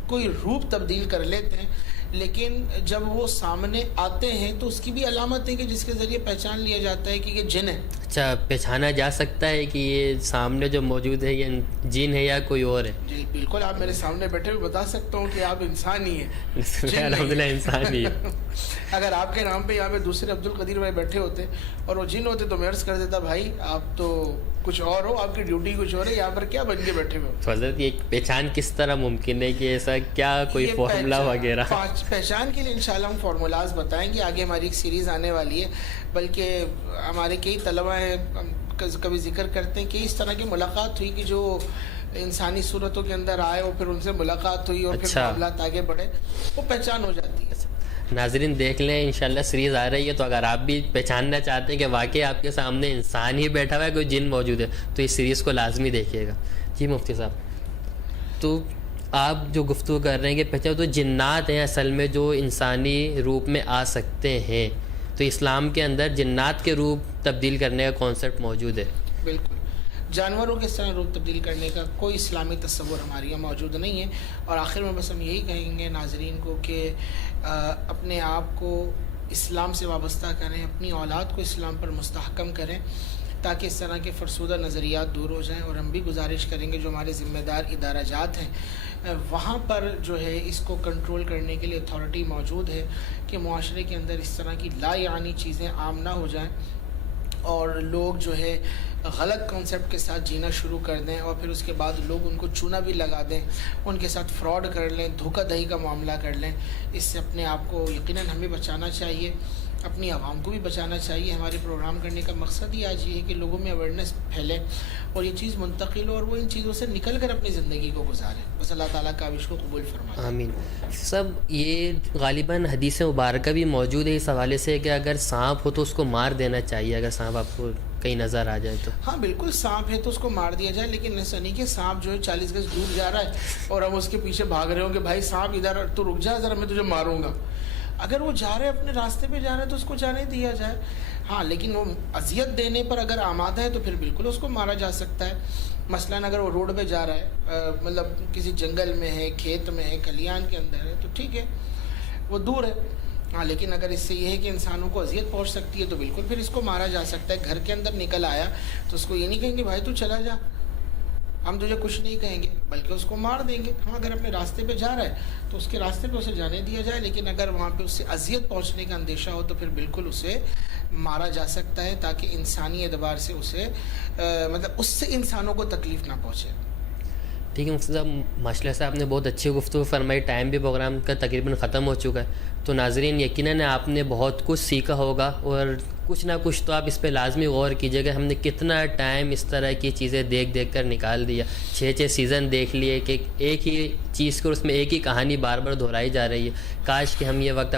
کوئی روپ تبدیل کر لیتے ہیں, لیکن جب وہ سامنے آتے ہیں تو اس کی بھی علامت ہے کہ جس کے ذریعے پہچان لیا جاتا ہے کہ یہ جن ہے. اچھا, پہچانا جا سکتا ہے کہ یہ سامنے جو موجود ہے یہ جن ہے یا کوئی اور ہے؟ جی بالکل, آپ میرے سامنے بیٹھے ہوئے بتا سکتا ہوں کہ آپ انسان ہی ہیں. الحمدللہ انسان ہی ہے. اگر آپ کے نام پہ یہاں پہ دوسرے عبد القدیر بھائی بیٹھے ہوتے اور وہ جن ہوتے تو میں عرض کر دیتا بھائی آپ تو کچھ اور ہو, آپ کی ڈیوٹی کچھ اور ہے, یہاں پر کیا بن کے بیٹھے ہوئے. تو حضرت یہ پہچان کس طرح ممکن ہے, کہ ایسا کیا کوئی فارمولا وغیرہ؟ پہچان کے لیے انشاءاللہ ہم فارمولاز بتائیں گے, آگے ہماری ایک سیریز آنے والی ہے. بلکہ ہمارے کئی طلبہ ہیں, کبھی ذکر کرتے ہیں کہ اس طرح کی ملاقات ہوئی کہ جو انسانی صورتوں کے اندر آئے اور پھر ان سے ملاقات ہوئی اور پھر معاملات آگے بڑھے, وہ پہچان ہو جاتی ہے. ناظرین دیکھ لیں, انشاءاللہ سیریز آ رہی ہے, تو اگر آپ بھی پہچاننا چاہتے ہیں کہ واقعی آپ کے سامنے انسان ہی بیٹھا ہوا ہے, کوئی جن موجود ہے, تو اس سیریز کو لازمی دیکھیے گا. جی مفتی صاحب, تو آپ جو گفتگو کر رہے ہیں کہ پہچان تو جنات ہیں اصل میں جو انسانی روپ میں آ سکتے ہیں، تو اسلام کے اندر جنات کے روپ تبدیل کرنے کا کانسیپٹ موجود ہے. بالکل، جانوروں کے طرح روپ تبدیل کرنے کا کوئی اسلامی تصور ہمارے یہاں موجود نہیں ہے. اور آخر میں بس ہم یہی کہیں گے ناظرین کو کہ اپنے آپ کو اسلام سے وابستہ کریں، اپنی اولاد کو اسلام پر مستحکم کریں تاکہ اس طرح کے فرسودہ نظریات دور ہو جائیں. اور ہم بھی گزارش کریں گے جو ہمارے ذمہ دار ادارہ جات ہیں وہاں پر جو ہے اس کو کنٹرول کرنے کے لیے اتھارٹی موجود ہے کہ معاشرے کے اندر اس طرح کی لا یعنی چیزیں عام نہ ہو جائیں اور لوگ جو ہے غلط کانسیپٹ کے ساتھ جینا شروع کر دیں اور پھر اس کے بعد لوگ ان کو چونا بھی لگا دیں، ان کے ساتھ فراڈ کر لیں، دھوکہ دہی کا معاملہ کر لیں. اس سے اپنے آپ کو یقیناً ہمیں بچانا چاہیے، اپنی عوام کو بھی بچانا چاہیے. ہمارے پروگرام کرنے کا مقصد ہی آج یہ ہے کہ لوگوں میں اویئرنیس پھیلے اور یہ چیز منتقل ہو اور وہ ان چیزوں سے نکل کر اپنی زندگی کو گزاریں. بس اللہ تعالیٰ کا اس کو قبول فرمائے. آمین. سب یہ غالباً حدیث مبارکہ بھی موجود ہے اس حوالے سے کہ اگر سانپ ہو تو اس کو مار دینا چاہیے اگر سانپ آپ کو کہیں نظر آ جائے تو. ہاں بالکل، سانپ ہے تو اس کو مار دیا جائے، لیکن ایسا نہیں کہ سانپ جو ہے 40 گز دور جا رہا ہے اور ہم اس کے پیچھے بھاگ رہے ہوں کہ بھائی سانپ ادھر تو رک جا ذرا میں تجھے ماروں گا. اگر وہ جا رہے اپنے راستے پہ جا رہے تو اس کو جانے دیا جائے. ہاں لیکن وہ اذیت دینے پر اگر آمادہ ہے تو پھر بالکل اس کو مارا جا سکتا ہے. مثلاً اگر وہ روڈ پہ جا رہا ہے مطلب کسی جنگل میں ہے، کھیت میں ہے، کھلیان کے اندر ہے تو ٹھیک ہے وہ دور ہے. ہاں لیکن اگر اس سے یہ ہے کہ انسانوں کو اذیت پہنچ سکتی ہے تو بالکل پھر اس کو مارا جا سکتا ہے. گھر کے اندر نکل آیا تو اس کو یہ نہیں کہیں گے بھائی تو چلا جا، ہم تجھے کچھ نہیں کہیں گے بلکہ اس کو مار دیں گے. ہاں اگر اپنے راستے پہ جا رہا ہے تو اس کے راستے پہ اسے جانے دیا جائے، لیکن اگر وہاں پہ اس سے اذیت پہنچنے کا اندیشہ ہو تو پھر بالکل اسے مارا جا سکتا ہے تاکہ انسانی اعتبار سے اسے مطلب اس سے انسانوں کو تکلیف نہ پہنچے. ٹھیک ہے مفتی صاحب، ماشاء اللہ سے آپ نے بہت اچھی گفتگو فرمائی. ٹائم بھی پروگرام کا تقریباً ختم ہو چکا ہے. تو ناظرین یقیناً آپ نے بہت کچھ سیکھا ہوگا اور کچھ نہ کچھ تو آپ اس پہ لازمی غور کیجیے گا. ہم نے کتنا ٹائم اس طرح کی چیزیں دیکھ کر نکال دیا. 6 سیزن دیکھ لیے کہ ایک ہی چیز کو اس میں ایک ہی کہانی بار بار دہرائی جا رہی ہے. کاش کہ ہم یہ وقت